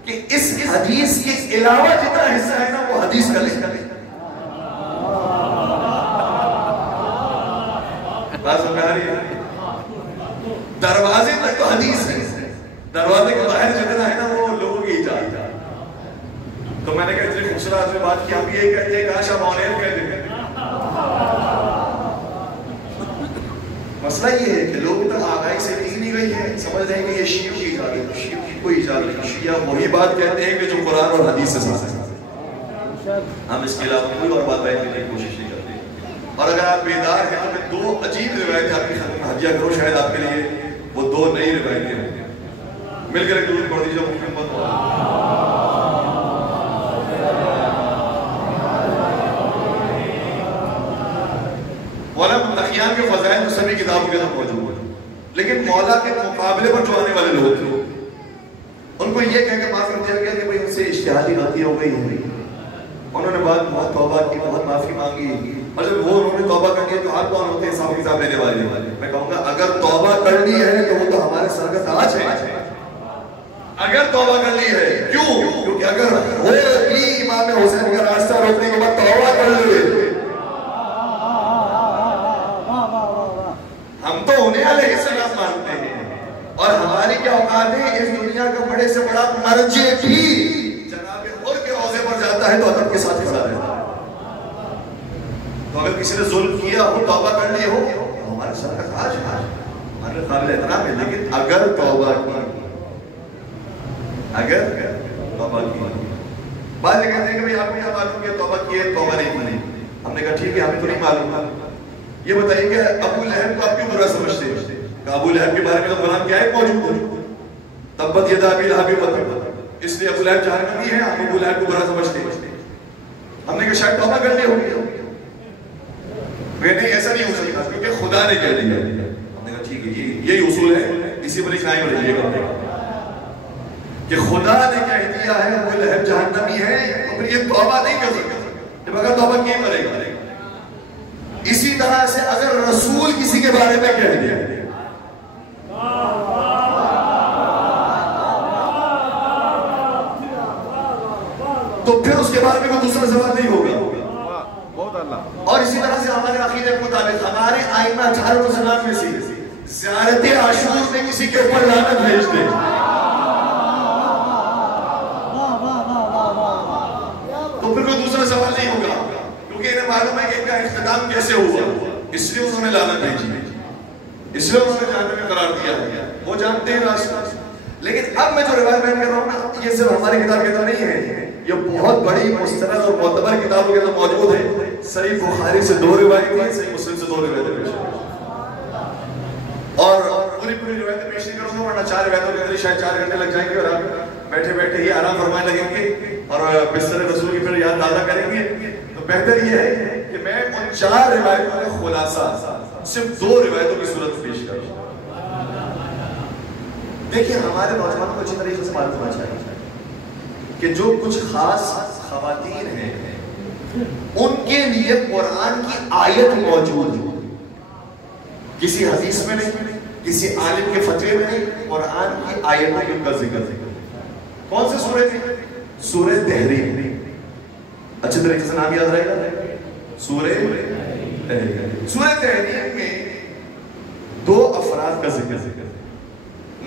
کہ اس حدیث کے علاوہ جتنا حصہ ہے نا وہ حدیث کا لکھ کر دروازے تک تو حدیث ہے، دروازے کے باہر جتنا ہے نا وہ لوگوں کی ایجاد۔ تو میں نے کہا اتنی خوبصورت بات کی، آپ یہ کہتے ہیں کاش آپ آن ایئر کہتے ہیں، مسئلہ یہ ہے کہ لوگ تک آگاہی سے ٹک نہیں گئی ہے، سمجھ رہے ہیں کہ یہ شیعوں کی ایجاد ہے، شیعوں کی کوئی ایجاد نہیں، شیعہ وہی بات کہتے ہیں کہ جو قرآن اور حدیث سے ساتھ ہے، ہم اس کے علاوہ کوئی اور بات بیان کرنے کی کوشش نہیں کرتے۔ اور اگر آپ بیدار ہیں تو میں دو عجیب روایتیں آپ کی خدمت میں ہدیہ کروں، شاید آپ کے لیے وہ دو نئی روایتیں ہیں، مل کر ایک درود پڑھ دیجیے محمد مولا متقیان کے فضائل تو سبھی کتابوں کے اندر موجود ہیں، لیکن مولا کے مقابلے پر جو آنے والے لوگ تھے ان کو یہ کہہ کے معاف کر دیا گیا کہ بھئی ان سے اجتہادی غلطی ہو گئی ہے، انہوں نے بہت توبہ کی، بہت معافی مانگی، اور جب وہ انہوں نے توبہ کر لیا تو آپ کون ہوتے ہیں حساب کتاب لینے والے؟ میں کہوں گا اگر توبہ کر لی ہے تو وہ تو ہمارے سر کا تاج ہے، اگر توبہ کر لی ہے، کیوں؟ کیونکہ اگر وہ بھی امام حسین کا راستہ روکنے کے بعد توبہ کر لیے، ہم تو انہیں علیہ السلام مانتے ہیں، اور ہماری کیا اوقات ہے؟ اس دنیا کا بڑے سے بڑا مرجع بھی جناب اور کے روضے پر جاتا ہے تو ادب کے ساتھ کھڑا رہتا ہے۔ تو اگر کسی نے ظلم کیا ہو، توبہ کر لی ہو، ہمارے سر کا تاج ہے، ہمارے قابل احترام ہے، لیکن اگر توبہ کی، اگر توبہ کی، بعض یہ کہتے ہیں کہ آپ کو کیا معلوم کہ توبہ کی ہے، توبہ نہیں کی؟ ہم نے کہا ٹھیک ہے، ہمیں تو نہیں معلوم، یہ بتائیے کہ ابو لہب کو آپ کیوں برا سمجھتے ہیں؟ کہ ابو لہب کے بارے میں تو قرآن کی آیت موجود ہے، تبت یدا ابی لہب وتب، اس لیے ابو لہب جہنمی ہے، ہم ابو لہب کو برا سمجھتے ہیں۔ ہم نے کہا شاید توبہ کر لی ہوگی، نہیں ایسا نہیں ہو سکتا کیونکہ خدا نے کہہ دیا۔ ہم نے کہا ٹھیک ہے، یہی اصول ہے، اسی پر قائم رہیے گا کہ خدا نے کہہ دیا ہے ابو لہب جہنمی ہے، تو پھر یہ توبہ نہیں کر سکتا، جب اگر توبہ کیے مرے گا۔ اسی طرح سے اگر رسول کسی کے بارے میں کہہ دیا تو پھر اس کے بارے میں کوئی دوسرا سوال نہیں ہوگا۔ اور اسی طرح سے ہمارے عقیدے کے مطابق ہمارے آئمہ 18 مسلمان میں سے زیارت عاشور میں کسی کے اوپر لعنت بھیج دے تو پھر کوئی دوسرا سوال نہیں ہوگا، کیونکہ انہیں معلوم ہے کہ ان کا اختتام کیسے ہوا، اس لیے انہوں نے لعنت بھیجی، اس لیے انہوں نے جہنم میں قرار دیا، وہ جانتے ہیں راستہ۔ لیکن اب میں جو روایت بیان کر رہا ہوں نا، یہ صرف ہماری کتاب کے اندر نہیں ہے، یہ بہت بڑی مستند اور معتبر کتابوں کے اندر موجود ہے۔ صحیح بخاری سے 2 روایتیں ہیں، صحیح مسلم سے 2 روایتیں پیش ہیں، اور پوری روایتیں پیش نہیں کروں گا ورنہ 4 روایتوں کے اندر شاید 4 گھنٹے لگ جائیں گے، اور آپ بیٹھے بیٹھے ہی آرام فرمانے لگیں گے اور بستر رسول کی پھر یاد تازہ کریں گے۔ تو بہتر یہ ہے کہ میں ان 4 روایتوں کا خلاصہ صرف 2 روایتوں کی صورت میں پیش کروں۔ دیکھیں ہمارے نوجوانوں کو اچھی طریقے سے معلوم ہونا چاہیے کہ جو کچھ خاص خواتین ہیں ان کے لیے قرآن کی آیت موجود ہے، کسی حدیث میں نہیں، کسی عالم کے فتوے میں نہیں، قرآن کی آیتوں میں ان کا ذکر ہے۔ کون سے سورہ تھی؟ سورہ تحریم، اچھے طریقے سے نام یاد رہے گا، سورہ تحریم۔ سورہ تحریم میں 2 افراد کا ذکر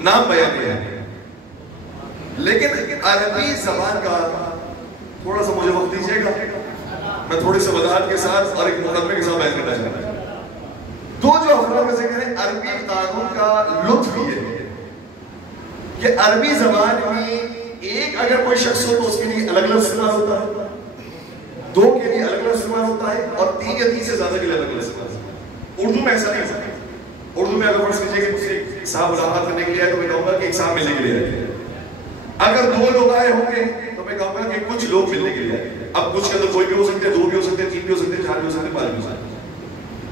نام بیان کیا ہے، لیکن عربی زبان کا تھوڑا سا مجھے وقت دیجیے گا، میں تھوڑی سی وضاحت کے ساتھ اور ایک مقدمے کے ساتھ بیان کرنا چاہتا ہوں۔ 2 جو افراد کا ذکر ہے، عربی قانون کا لطف یہ ہے کہ عربی زبان میں ایک اگر کوئی شخص ہو تو اس کے لیے الگ الگ استعمال ہوتا ہے، 2 کے لیے الگ الگ استعمال ہوتا ہے، اور 3 یا 3 سے زیادہ کے لیے الگ الگ استعمال ہوتا ہے۔ اردو میں ایسا نہیں ہوتا۔ اردو میں اگر فرض کیجیے کہ مجھ سے ایک صاحب ملاقات کرنے کے لیے آئے تو میں کہوں گا کہ ایک صاحب ملنے کے لیے آئے، اگر 2 لوگ آئے ہوں گے تو میں کہوں گا کہ کچھ لوگ ملنے کے لیے آئے۔ اب کچھ کے اندر کوئی بھی ہو سکتے ہیں، 2 بھی ہو سکتے ہیں، 3 بھی ہو سکتے ہیں، 4 بھی ہو سکتے ہیں، 5 بھی ہو سکتے ہیں۔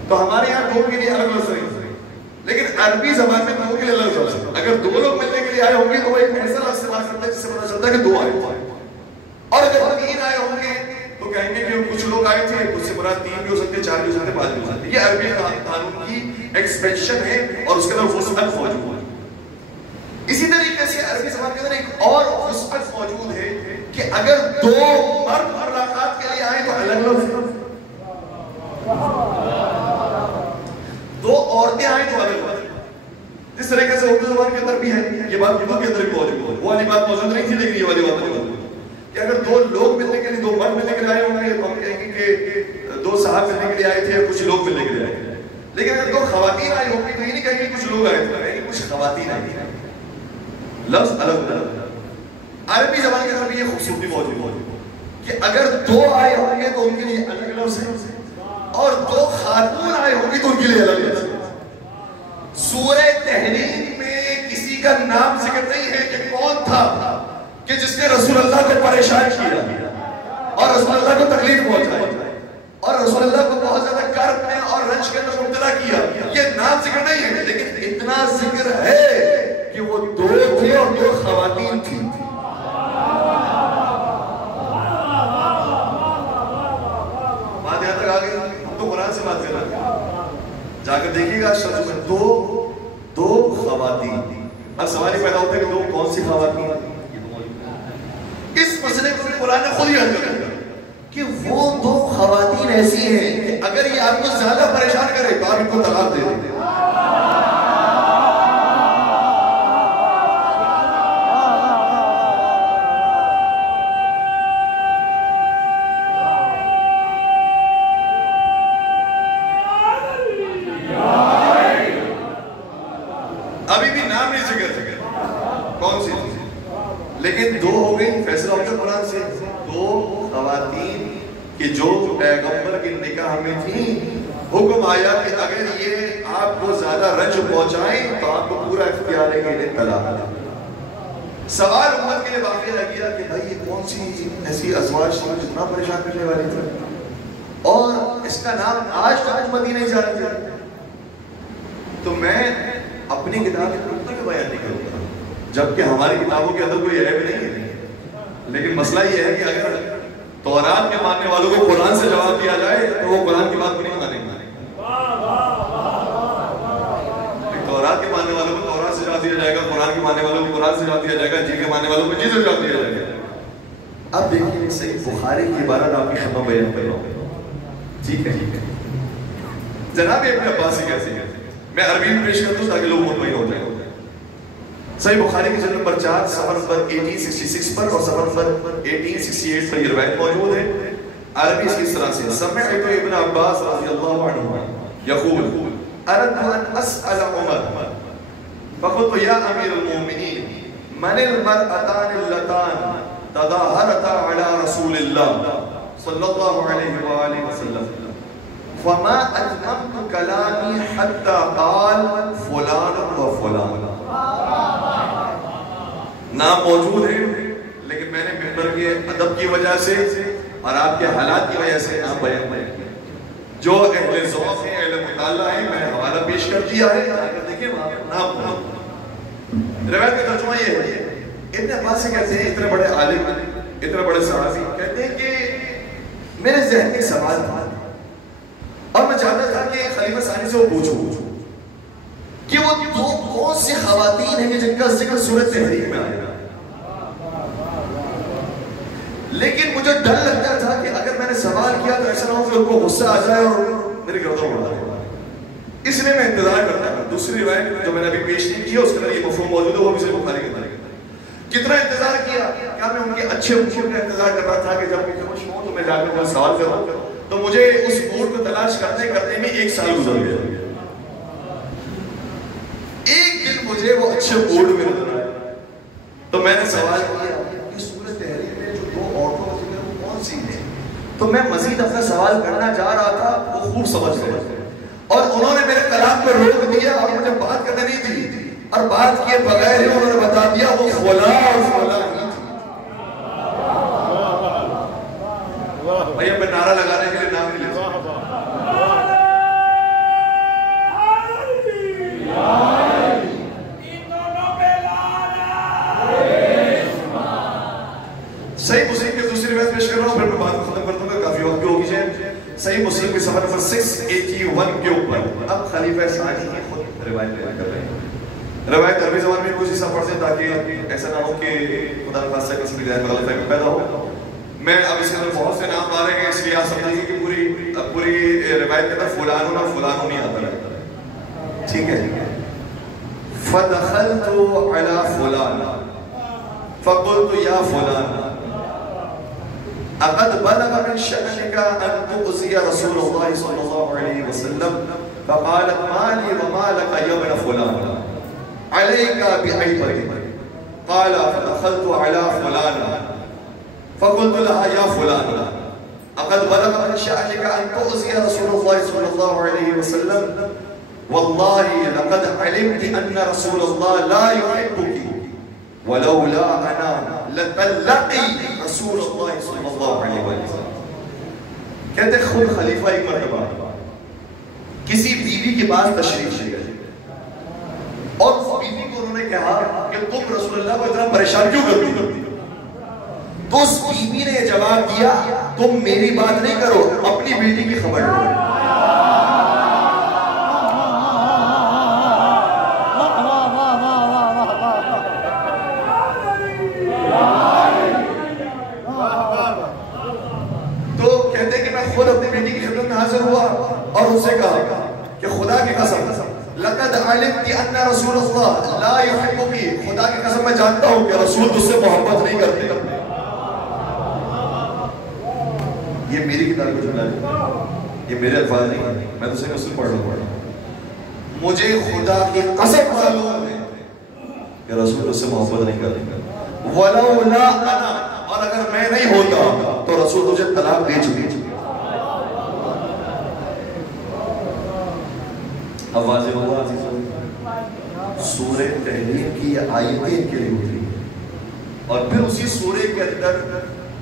تو ہمارے یہاں 2 کے لیے الگ الگ طریقے، لیکن عربی زبان میں 2 کے لیے الگ لفظ ہے۔ اگر 2 لوگ ملنے کے لیے آئے ہوں گے تو وہ ایک ایسا لفظ استعمال کرتا ہے جس سے پتہ چلتا ہے کہ 2 آئے ہوئے ہیں، اور اگر 3 آئے ہوں گے تو کہیں گے کہ کچھ لوگ آئے تھے، کچھ سے مراد 3 بھی ہو سکتے ہیں، 4 بھی ہو سکتے ہیں، 5 بھی ہو سکتے ہیں۔ یہ عربی قانون کی ایکسپینشن ہے اور اس کے اندر وسعت موجود ہے۔ اسی طریقے سے عربی زبان کے اندر ایک اور وسعت موجود ہے کہ اگر 2 مرد ملاقات کے لیے آئے تو الگ لفظ، 2 عورتیں آئیں تو الگ لفظ۔ جس طریقے سے اردو زبان کے اندر بھی ہے، یہ بات اردو کے اندر بھی موجود ہے، وہ والی بات موجود نہیں تھی لیکن یہ والی بات موجود ہے کہ اگر 2 لوگ ملنے کے لیے، 2 مرد ملنے کے لیے آئے ہوں گے تو ہم کہیں گے کہ 2 صاحب ملنے کے لیے آئے تھے، کچھ لوگ ملنے کے لیے آئے تھے۔ لیکن اگر دو خواتین آئی ہوگی تو یہ نہیں کہیں گے کچھ لوگ آئے تھے، کچھ خواتین آئی تھی، لفظ الگ الگ۔ عربی زبان کے اندر بھی یہ خوبصورتی موجود ہے کہ اگر دو آئے ہوں گے تو ان کے لیے الگ لفظ ہے، اور دو خاتون آئے ہوں گی تو ان کے لیے الگ لفظ ہے۔ سورہ تحریم میں کسی کا نام ذکر نہیں ہے کہ کون تھا کہ جس نے رسول اللہ کو پریشان کیا اور رسول اللہ کو تکلیف پہنچائی اور رسول اللہ کو بہت زیادہ کرب میں اور رنج کے اندر مبتلا کیا، یہ نام ذکر نہیں ہے، لیکن اتنا ذکر ہے کہ وہ دو تھے اور دو خواتین تھی۔ بات یہاں تک آ گئی، ہم تو قرآن سے بات کر رہے ہیں، جا کر دیکھیے گا شخص میں دو خواتین۔ اب سوال یہ پیدا ہوتا ہے کہ دو کون سی خواتین؟ اس مسئلے کو بھی قرآن نے خود ہی حل کر دیا کہ وہ دو خواتین ایسی ہیں کہ اگر یہ آپ کو زیادہ پریشان کرے تو آپ ان کو طلاق دے دیں۔ ابھی بھی نام نہیں ذکر کون سی، لیکن دو ہو گئی، فیصلہ ہو گیا قرآن سے، دو خواتین کہ جو پیغمبر کی نکاح میں تھیں، حکم آیا کہ اگر یہ آپ کو زیادہ رنج پہنچائیں تو آپ کو پورا اختیار ہے کہ انہیں طلاق دیں۔ سوال امت کے لیے واقع رہ گیا کہ بھائی یہ کون سی ایسی ازواج تھی جتنا پریشان کرنے والی تھی، اور اس کا نام آج تک مدینہ نہیں جانا چاہیے۔ تو میں اپنی کتاب کے نقطہ کا بیان نہیں کروں گا، جبکہ ہماری کتابوں کے اندر کوئی عیب نہیں ہے، لیکن مسئلہ یہ ہے کہ اگر تورات کے ماننے والوں کو قرآن سے جواب دیا جائے تو وہ قرآن کی بات کو نہیں مانیں گے۔ تورات کے ماننے والوں کو تورات سے جواب دیا جائے گا، قرآن کے ماننے والوں کو قرآن سے جواب دیا جائے گا، جن کے ماننے والوں کو جن سے جواب دیا جائے گا۔ اب دیکھیے صحیح بخاری کی عبارت آپ کی خدمت بیان کر رہا ہوں، ٹھیک ہے جناب ابن عباس سے کیسے میں عربی میں پیش کرتا ہوں تاکہ لوگ مطمئن ہو جائیں۔ صحیح بخاری کی جلد نمبر 4 صفحہ نمبر 1866 پر اور صفحہ نمبر 1868 پر یہ روایت موجود ہے۔ عربی اس طرح سے سمعت ابن عباس رضی اللہ عنہ یقول اردت ان اسأل عمر فقلت یا امیر المؤمنین من المرأتان اللتان تظاہرتا علی رسول اللہ صلی اللہ علیہ وآلہ وسلم فما اتممت کلامی حتی قال فلان و فلان۔ نام موجود ہے لیکن میں نے ممبر کے ادب کی وجہ سے اور آپ کے حالات کی وجہ سے نام بیان کیا۔ جو اہل ذوق ہیں، اہل مطالعہ ہیں، میں نے حوالہ پیش کر دیا ہے، دیکھیں نام روایت کا ترجمہ یہ ہے۔ ابن عباس سے کہتے ہیں اتنے بڑے عالم، اتنے بڑے صحابی، کہتے ہیں کہ میرے ذہن میں سوال تھا اور میں چاہتا تھا کہ خلیفہ ثانی سے وہ پوچھوں کہ وہ دو کون سی خواتین ہیں جن کا ذکر سورۃ تحریم میں آیا، لیکن مجھے ڈر لگتا تھا کہ اگر میں نے سوال کیا تو ایسا نہ ہو کہ ان کو غصہ آ جائے اور میری گردن اڑا دے، اس لیے میں انتظار کرتا ہوں۔ دوسری روایت جو میں نے ابھی پیش نہیں کی اس کے اندر یہ مفہوم موجود ہے، وہ بھی صحیح بخاری کے اندر۔ کتنا انتظار کیا؟ کیا میں ان کے اچھے موڈ کا انتظار کر رہا تھا کہ جب میں خوش ہوں تو میں جا کر سوال کروں، تو مجھے اس موڈ کو تلاش کرتے کرتے میں 1 سال گزر گیا۔ ایک دن مجھے وہ اچھے موڈ میں نظر آیا تو میں نے سوال کیا کہ سورۃ تحریم میں جو دو عورتوں کا ذکر وہ کون سی ہیں؟ تو میں مزید اپنا سوال کرنا چاہ رہا تھا، وہ خوب سمجھ گئے اور انہوں نے میرے کلام کو روک دیا اور مجھے بات کرنے نہیں دی، اور بات کیے بغیر ہی انہوں نے بتا دیا وہ فلاں اور فلاں ہی تھی۔ بھائی اب میں نعرہ لگانے کے لیے نام نہیں لے سکتا۔ صحیح مسلم کی دوسری روایت پیش کر رہا ہوں، پھر میں بات ختم کر دوں گا، کافی وقت بھی ہو گئی ہے۔ صحیح مسلم کی صفحہ نمبر 681 کے اوپر اب خلیفہ ثانی ہی خود روایت بیان کر رہے ہیں۔ روایت عربی زبان میں کچھ حصہ پڑھ دیں تاکہ ایسا نہ ہو کہ خدا نخواستہ کسی بھی ذہن میں غلط فہمی پیدا ہو۔ میں اب اس کے اندر بہت سے نام آ رہے ہیں، اس لیے آپ سمجھیں کہ پوری روایت کے اندر فلانون اور فلانون نہیں آتا ہے، ٹھیک ہے؟ فدخلت علی فلان فقلت یا فلان اقد بلغ من شأنك ان تؤذي رسول الله صلی اللہ علیہ وسلم فقالت ما لي وما لك يا ابن فلان عليك بعيبتك. قال فدخلت على فلان فقلت لها يا فلان أقد بلغ من شأنك أن تؤذي رسول الله صلى الله عليه وسلم؟ والله لقد علمت أن رسول الله لا يحبك ولولا أنا لتلقي رسول الله صلى الله عليه وسلم. کہتے خود خلیفہ ایک مرتبہ کسی بیوی کے پاس تشریف لے گئے اور اس بیوی کو انہوں نے کہا کہ تم رسول اللہ کو اتنا پریشان کیوں کرتی ہو؟ تو اس بیوی نے جواب دیا تم میری بات نہیں کرو اپنی بیٹی کی خبر لو. تو کہتے ہیں کہ میں خود اپنی بیٹی کی خدمت میں حاضر ہوا اور ان سے کہا کہ خدا کی قسم لقد علمت ان رسول اللہ لا يحبك، خدا کی قسم میں جانتا ہوں کہ رسول تجھ سے محبت نہیں کرتے. یہ میری کتاب کا جملہ ہے، یہ میرے الفاظ نہیں ہیں، میں تو صرف پڑھ رہا ہوں. مجھے خدا کی قسم معلوم ہے کہ رسول تجھ سے محبت نہیں کرتے. ولولا انا، اور اگر میں نہیں ہوتا تو رسول تجھے طلاق دے چکے. اب واضح ہوا سورہ تحریم کی یہ آیتیں کے لیے ہوتی اور پھر اسی سورہ کے اندر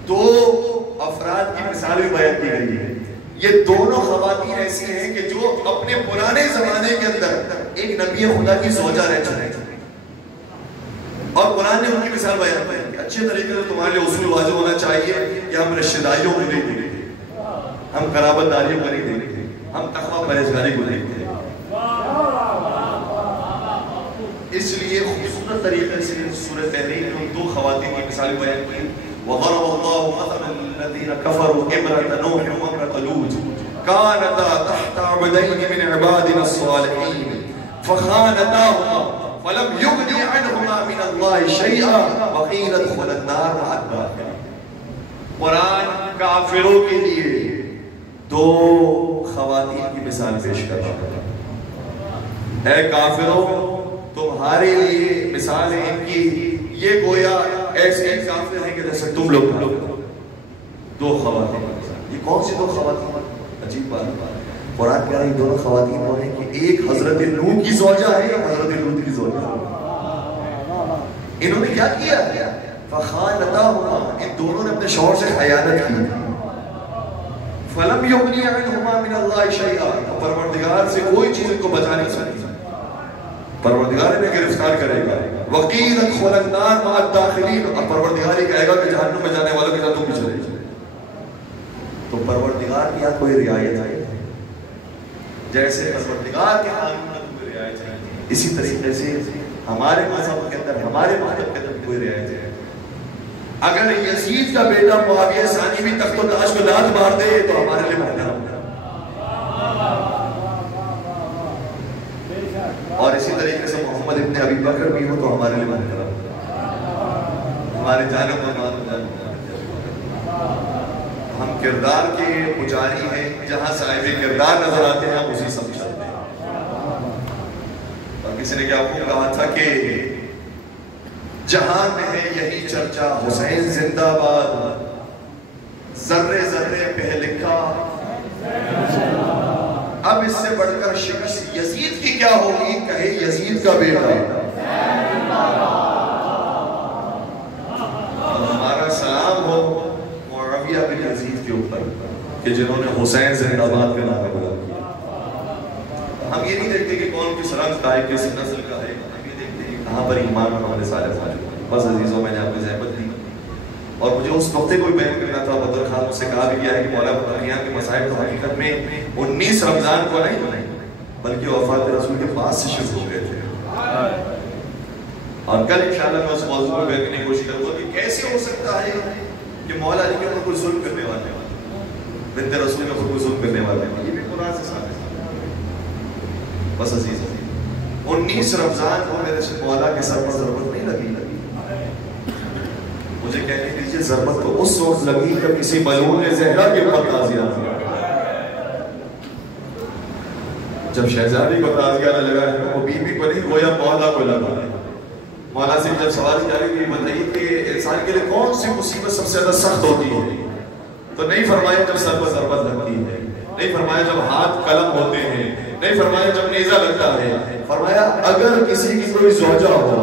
دو افراد کی مثال بھی بیان کی گئی ہے. یہ دونوں خواتین ایسی ہیں کہ جو اپنے پرانے زمانے کے اندر ایک نبی خدا کی زوجہ رہ چکے اور قرآن نے ان کی مثال بیان کی. اچھے طریقے سے تمہارے لیے اصول واضح ہونا چاہیے کہ ہم رشتہ داریوں کو نہیں دیکھتے، ہم قرابت داریوں کو نہیں دیکھتے، ہم تقویٰ پرہیزگاری کو دیکھتے ہیں. اس لیے خوبصورت طریقے سے سورہ تحریم میں دو خواتین کی مثال بیان کی. وضرب الله مثلا للذين كفروا امرأة نوح وامرأة لوط كانتا تحت عبدين من عبادنا الصالحين فخانتاهما فلم يغني عنهما من الله شيئا وقيل ادخلا النار مع الداخلين. قرآن کافروں کے لیے دو خواتین کی مثال پیش کر رہا ہے. اے کافروں تمہارے لیے مثال ہے ان کی، یہ گویا ایسے کافر ہیں کہ جیسے تم لوگ دو خواتین. یہ کون سی دو خواتین؟ عجیب بات. قرآن کہہ رہا ہے یہ دونوں خواتین وہ ہیں کہ ایک حضرت نوح کی زوجہ ہے، ایک حضرت لوط کی زوجہ ہے. انہوں نے کیا کیا؟ فخانتاہما، ان دونوں نے اپنے شوہر سے خیانت کی. فلم یغنی عنہما من اللہ شیئا، پروردگار سے کوئی چیز ان کو بچا نہیں سکتی، پروردگار انہیں گرفتار کرے گا. وقیل ادخلا النار مع الداخلین، اور پروردگار یہ کہے گا کہ جہنم میں جانے والوں کے ساتھ تم بھی چلے جائے. تو پروردگار کی یہاں کوئی رعایت ہے جیسے پروردگار کے قانون میں کوئی رعایت ہے، اسی طریقے سے ہمارے مذہب کے اندر، ہمارے مذہب کے اندر کوئی رعایت ہے. اگر یزید کا بیٹا معاویہ ثانی بھی تخت و تاج کو لات مار دے تو ہمارے لیے محترم، اور اسی طریقے سے محمد ابن ابی بکر بھی ہو تو ہمارے لیے محترم، ہمارے جان و مان ہو جائے. ہم کردار کے پجاری ہیں، جہاں صاحب کردار نظر آتے ہیں ہم اسی سمجھتے ہیں. اور کسی نے کیا آپ کو کہا تھا کہ جہاں میں ہے یہی چرچا حسین زندہ باد، ذرے ذرے پہ لکھا اب اس سے بڑھ کر شکست یزید کی کیا ہوگی، کہے یزید کا بیٹا. ہمارا سلام ہو معاویہ بن یزید کے اوپر کہ جنہوں نے حسین زندہ باد کا نعرہ بلند کیا. ہم یہ نہیں دیکھتے کہ کون کس رنگ کا ہے، کس نسل کا ہے، ہم یہ دیکھتے ہیں کہاں پر ایمان ہمارے سارے موجود ہیں. بس عزیزوں میں نے آپ کو زحمت دی اور مجھے اس نقطے کو بیان کرنا تھا. بدر خان مجھ سے کہا بھی گیا ہے کہ مولا بدریاں کے مسائل تو حقیقت میں 19 رمضان کو نہیں بلکہ وفات رسول کے بعد سے شروع ہو گئے تھے. اور کل انشاءاللہ میں اس موضوع کو بیان کرنے کی کوشش کروں گا کہ کیسے ہو سکتا ہے کہ مولا علی کے اوپر کوئی ظلم کرنے والے بنت رسول کے اوپر کوئی ظلم کرنے والے، یہ بھی قرآن سے ثابت ہے. بس عزیز 19 رمضان کو میرے سے مولا کے سر پر ضربت نہیں لگی. مجھے کہنے دیجیے ضربت تو اس وقت لگی جب کسی ملعون نے زہرا کے اوپر تازیہ کیا. جب شہزادی کو تعزیہ نہ لگا ہے وہ بیوی کو نہیں گویا مولا کو لگا ہے. مولا سے جب سوال کیا کہ بتائیے کہ انسان کے لیے کون سی مصیبت سب سے زیادہ سخت ہوتی ہے, تو نہیں فرمایا جب سر پر ضربت لگتی ہے, نہیں فرمایا جب ہاتھ قلم ہوتے ہیں, نہیں فرمایا جب نیزہ لگتا ہے, فرمایا اگر کسی کی کوئی زوجہ ہو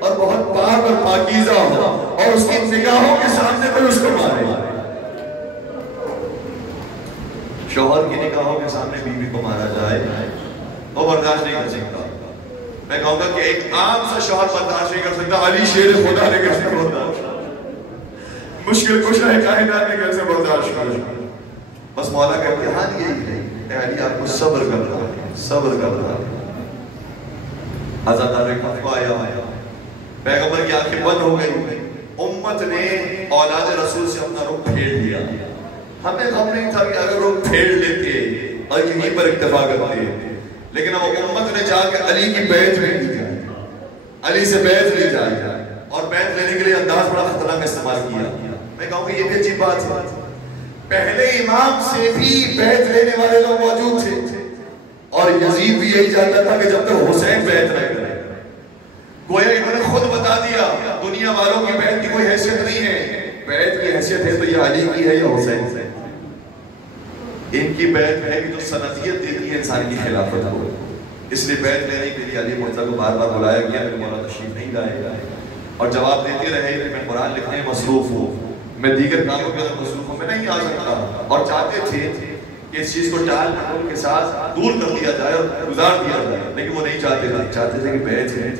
اور بہت پاک اور پاکیزہ ہو اور اس کی نگاہوں کے سامنے کوئی اس کو مارے. شوہر کی نگاہوں کے سامنے بیوی کو مارا جائے وہ برداشت نہیں کر سکتا. میں کہوں گا کہ ایک عام سا شوہر برداشت نہیں کر سکتا, علی شیر خدا نے کیسے برداشت, مشکل کشا ہے کائنات نے کیسے برداشت کر. بس مولا کا امتحان یہی ہے, اے علی آپ کو صبر کر رہا ہے, صبر کر رہا ہے. حضرت علی کو آیا, پیغمبر کی آنکھیں بند ہو گئی, امت نے اولاد رسول سے اپنا رخ پھیر لیا. ہمیں غم نہیں تھا کہ اگر رخ پھیر لیتے اور یہیں پر اکتفا کرتے, لیکن اب امت نے جا کے علی کی بیعت میں لی جائے, علی سے بیعت لی جائے, اور بیعت لینے کے لیے انداز بڑا خطرناک استعمال کیا. میں کہوں کہ یہ بھی عجیب بات ہے, پہلے امام سے بھی بیعت لینے والے لوگ موجود تھے, اور یزید بھی یہی جانتا تھا کہ جب تک حسین بیعت نہ کرے. گویا انہوں نے خود بتا دیا دنیا والوں کی بیعت کی کوئی حیثیت نہیں ہے, بیعت کی حیثیت ہے تو یہ علی کی ہے یا حسین سے. ان کی بیعت ہے کہ جو سنتیت دیتی ہے انسان کی خلافت ہو, اس لیے بیعت لینے کے لیے علی مرتضیٰ کو بار بار بلایا گیا, میرے مولا تشریف نہیں لائے, اور جواب دیتے رہے کہ میں قرآن لکھنے میں مصروف ہوں, میں دیگر کاموں کے اندر مصروف ہوں, میں نہیں آ سکتا. اور چاہتے تھے کہ اس چیز کو ٹال مٹول کے ساتھ دور کر دیا جائے اور گزار دیا جائے, لیکن وہ نہیں چاہتے تھے, چاہتے تھے کہ بیعت ہے.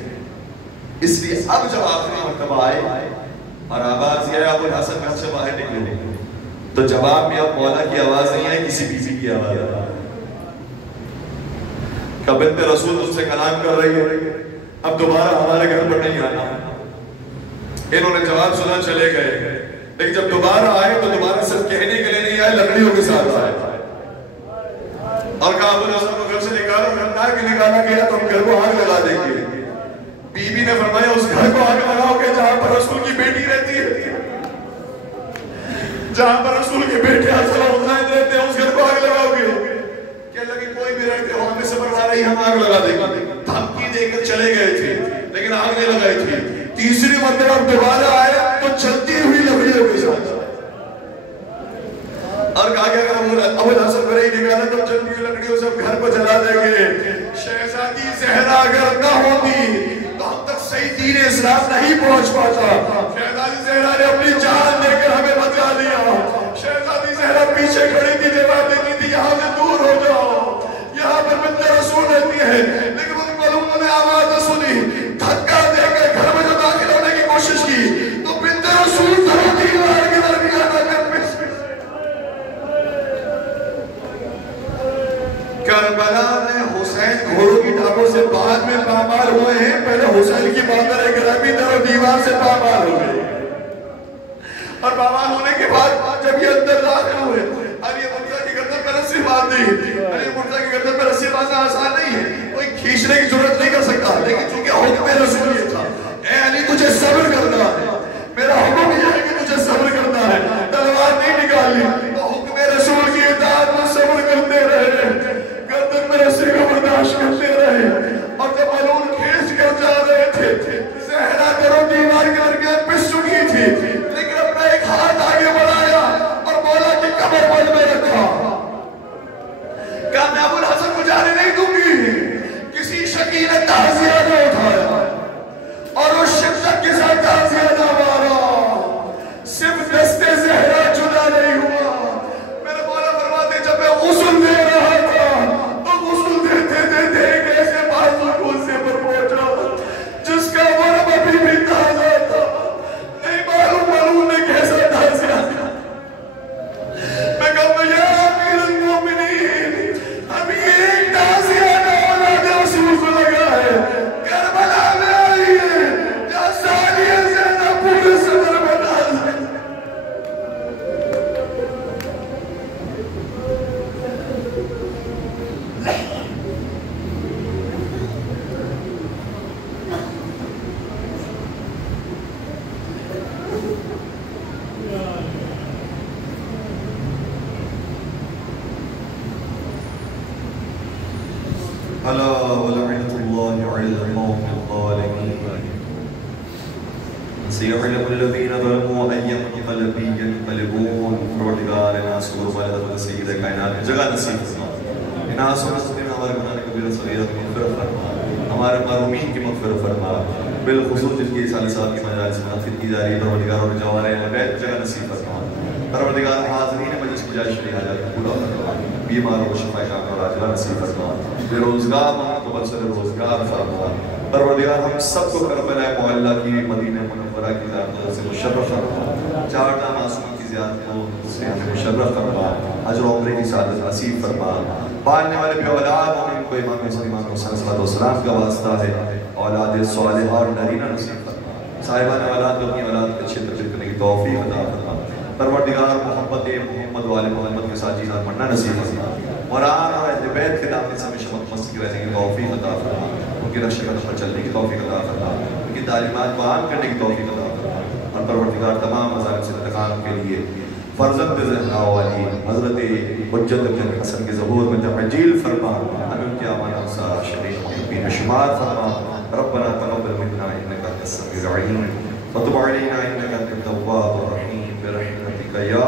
اس لیے اب جب آخری مرتبہ آئے اور آواز یہ ہے ابو الحسن گھر سے باہر نکلے, تو جواب میں اب مولا کی آواز نہیں ہے, کسی بیوی کی آواز ہے. کہ بنت رسول تم سے کلام کر رہی ہے, اب دوبارہ ہمارے گھر پر نہیں آنا. انہوں نے جواب سنا چلے گئے, لیکن جب دوبارہ آئے تو دوبارہ صرف کہنے کے لیے نہیں آئے, لکڑیوں کے ساتھ آئے, اور کہا ابو الحسن کو گھر سے نکالو, گھر کے نکالا گیا تو ہم گھر کو آگ لگا دیں گے. بی بی نے فرمایا اس گھر کو آگ لگاؤ گے جہاں پر رسول کی بیٹی رہتی ہے, جہاں پر رسول کے بیٹے حضرت رہتے ہیں, اس گھر کو آگ لگاؤ گے. کہ اللہ کی کوئی بھی رہتے ہو ہمیں سے بڑھا رہی, ہم آگ لگا دیں گے. دھمکی دے کر چلے گئے تھے لیکن آگ نہیں لگائی تھی. تیسری مرتبہ دوبارہ آئے تو چلتی ہوئی لکڑیوں کے ساتھ, اور کہا کہ اگر ابو الحسن کو نہیں نکالا تو چلتی ہوئی لکڑیوں سے ہم گھر کو جلا دیں گے. شہزادی زہرا اگر نہ ہوتی تو ہم تک صحیح دین اسلام نہیں پہنچ پاتا. شہزادی زہرا نے اپنی جان دے کر ہمیں بچا لیا. شہزادی زہرا پیچھے کھڑی تھی, جواب دیتی تھی یہاں سے دور ہو جاؤ, یہاں پر بنت رسول رہتی ہے. لیکن ان معلوموں نے آواز نہ سنی, دھکا دے کے گھر میں جو داخل ہونے کی کوشش کی تو بنت رسول دیوار کے درمیان کربلا میں حسین گھوڑوں کی ٹانگوں سے بعد میں پامال ہوئے ہیں, پہلے حسین کی مادر گرامی در و دیوار سے پامال ہو گئے, اور پامال ہونے کے بعد جب یہ اندر داخل ہوئے, علی مرتضیٰ کی گردن پر رسی باندھی. علی مرتضیٰ کی گردن پر رسی باندھنا آسان نہیں ہے, کوئی کھینچنے کی ضرورت نہیں کر سکتا, لیکن چونکہ حکم رسول یہ تھا, اے علی تجھے صبر کرنا ہے, میرا حکم یہ ہے کہ تجھے صبر کرنا ہے, تلوار نہیں نکالنی. تو حکم رسول کی اطاعت میں صبر کرتے رہے, گردن میں رسی کو برداشت کرتے رہے, اور جب ملون کھینچ کر جا رہے تھے زہرا کرو دیوار کر کے پس چکی تھی, لیکن اپنا ایک ہاتھ آگے بڑھایا اور مولا کی کمر بل میں رکھا. کہا میں ابو الحسن کو جانے نہیں دوں گی. کسی شکی نے تعزیہ نہ اٹھایا, ألا ولعنة الله على القوم الظالمين سيعلم الذين ظلموا أي منقلب ينقلبون پروردگار ناس و بلد سید کائنات جگہ نصیب فرما ناس و نسل ہمارے گناہ کبیرہ صغیرہ کی مغفرت فرما ہمارے محرومین کی مغفرت فرما بالخصوص جن کی سال سال کی مجالس منعقد کی جا رہی ہے پروردگار اور جوارے بیت جگہ نصیب فرما پروردگار حاضرین مجلس کی جائے شریح حاجات پورا فرما بیماروں کو شفا کام اور عاجلہ نصیب فرما بے روزگار کو بلسل روزگار فرما پروردگار ہم سب کو کربلا معلّہ کی مدینہ منورہ کی زیارت سے مشرف فرما چارٹا معصوم کی زیارت کو سے ہمیں مشرف فرما اجر و عمرے کی سعادت نصیب فرما پالنے والے بھی اولاد ہمیں کو امام مسلمان کو صلی اللہ علیہ وسلم کا واسطہ ہے اولاد صالحہ اور نرینہ نصیب فرما صاحبان اولاد کو اپنی اولاد کے اچھے تربیت کرنے کی توفیق عطا فرما پروردگار محبت محمد و آل محمد کے ساتھ جینا مرنا نصیب فرما قرآن اور اہل بیت کے دامن سے ہمیشہ متمسک رہنے کی توفیق عطا فرما ان کی رشد قدم پر چلنے کی توفیق عطا فرما ان کی تعلیمات کو عام کرنے کی توفیق عطا فرما اور پروردگار تمام مظالم سے انتقام کے لیے فرزند زہرا والی حضرت حجت بن حسن کے ظہور میں تعجیل فرما ہمیں ان کے امان انصار شریف محبین شمار فرما ربنا تقبل منا انك انت السميع العليم وتب علينا انك انت التواب الرحيم برحمتك يا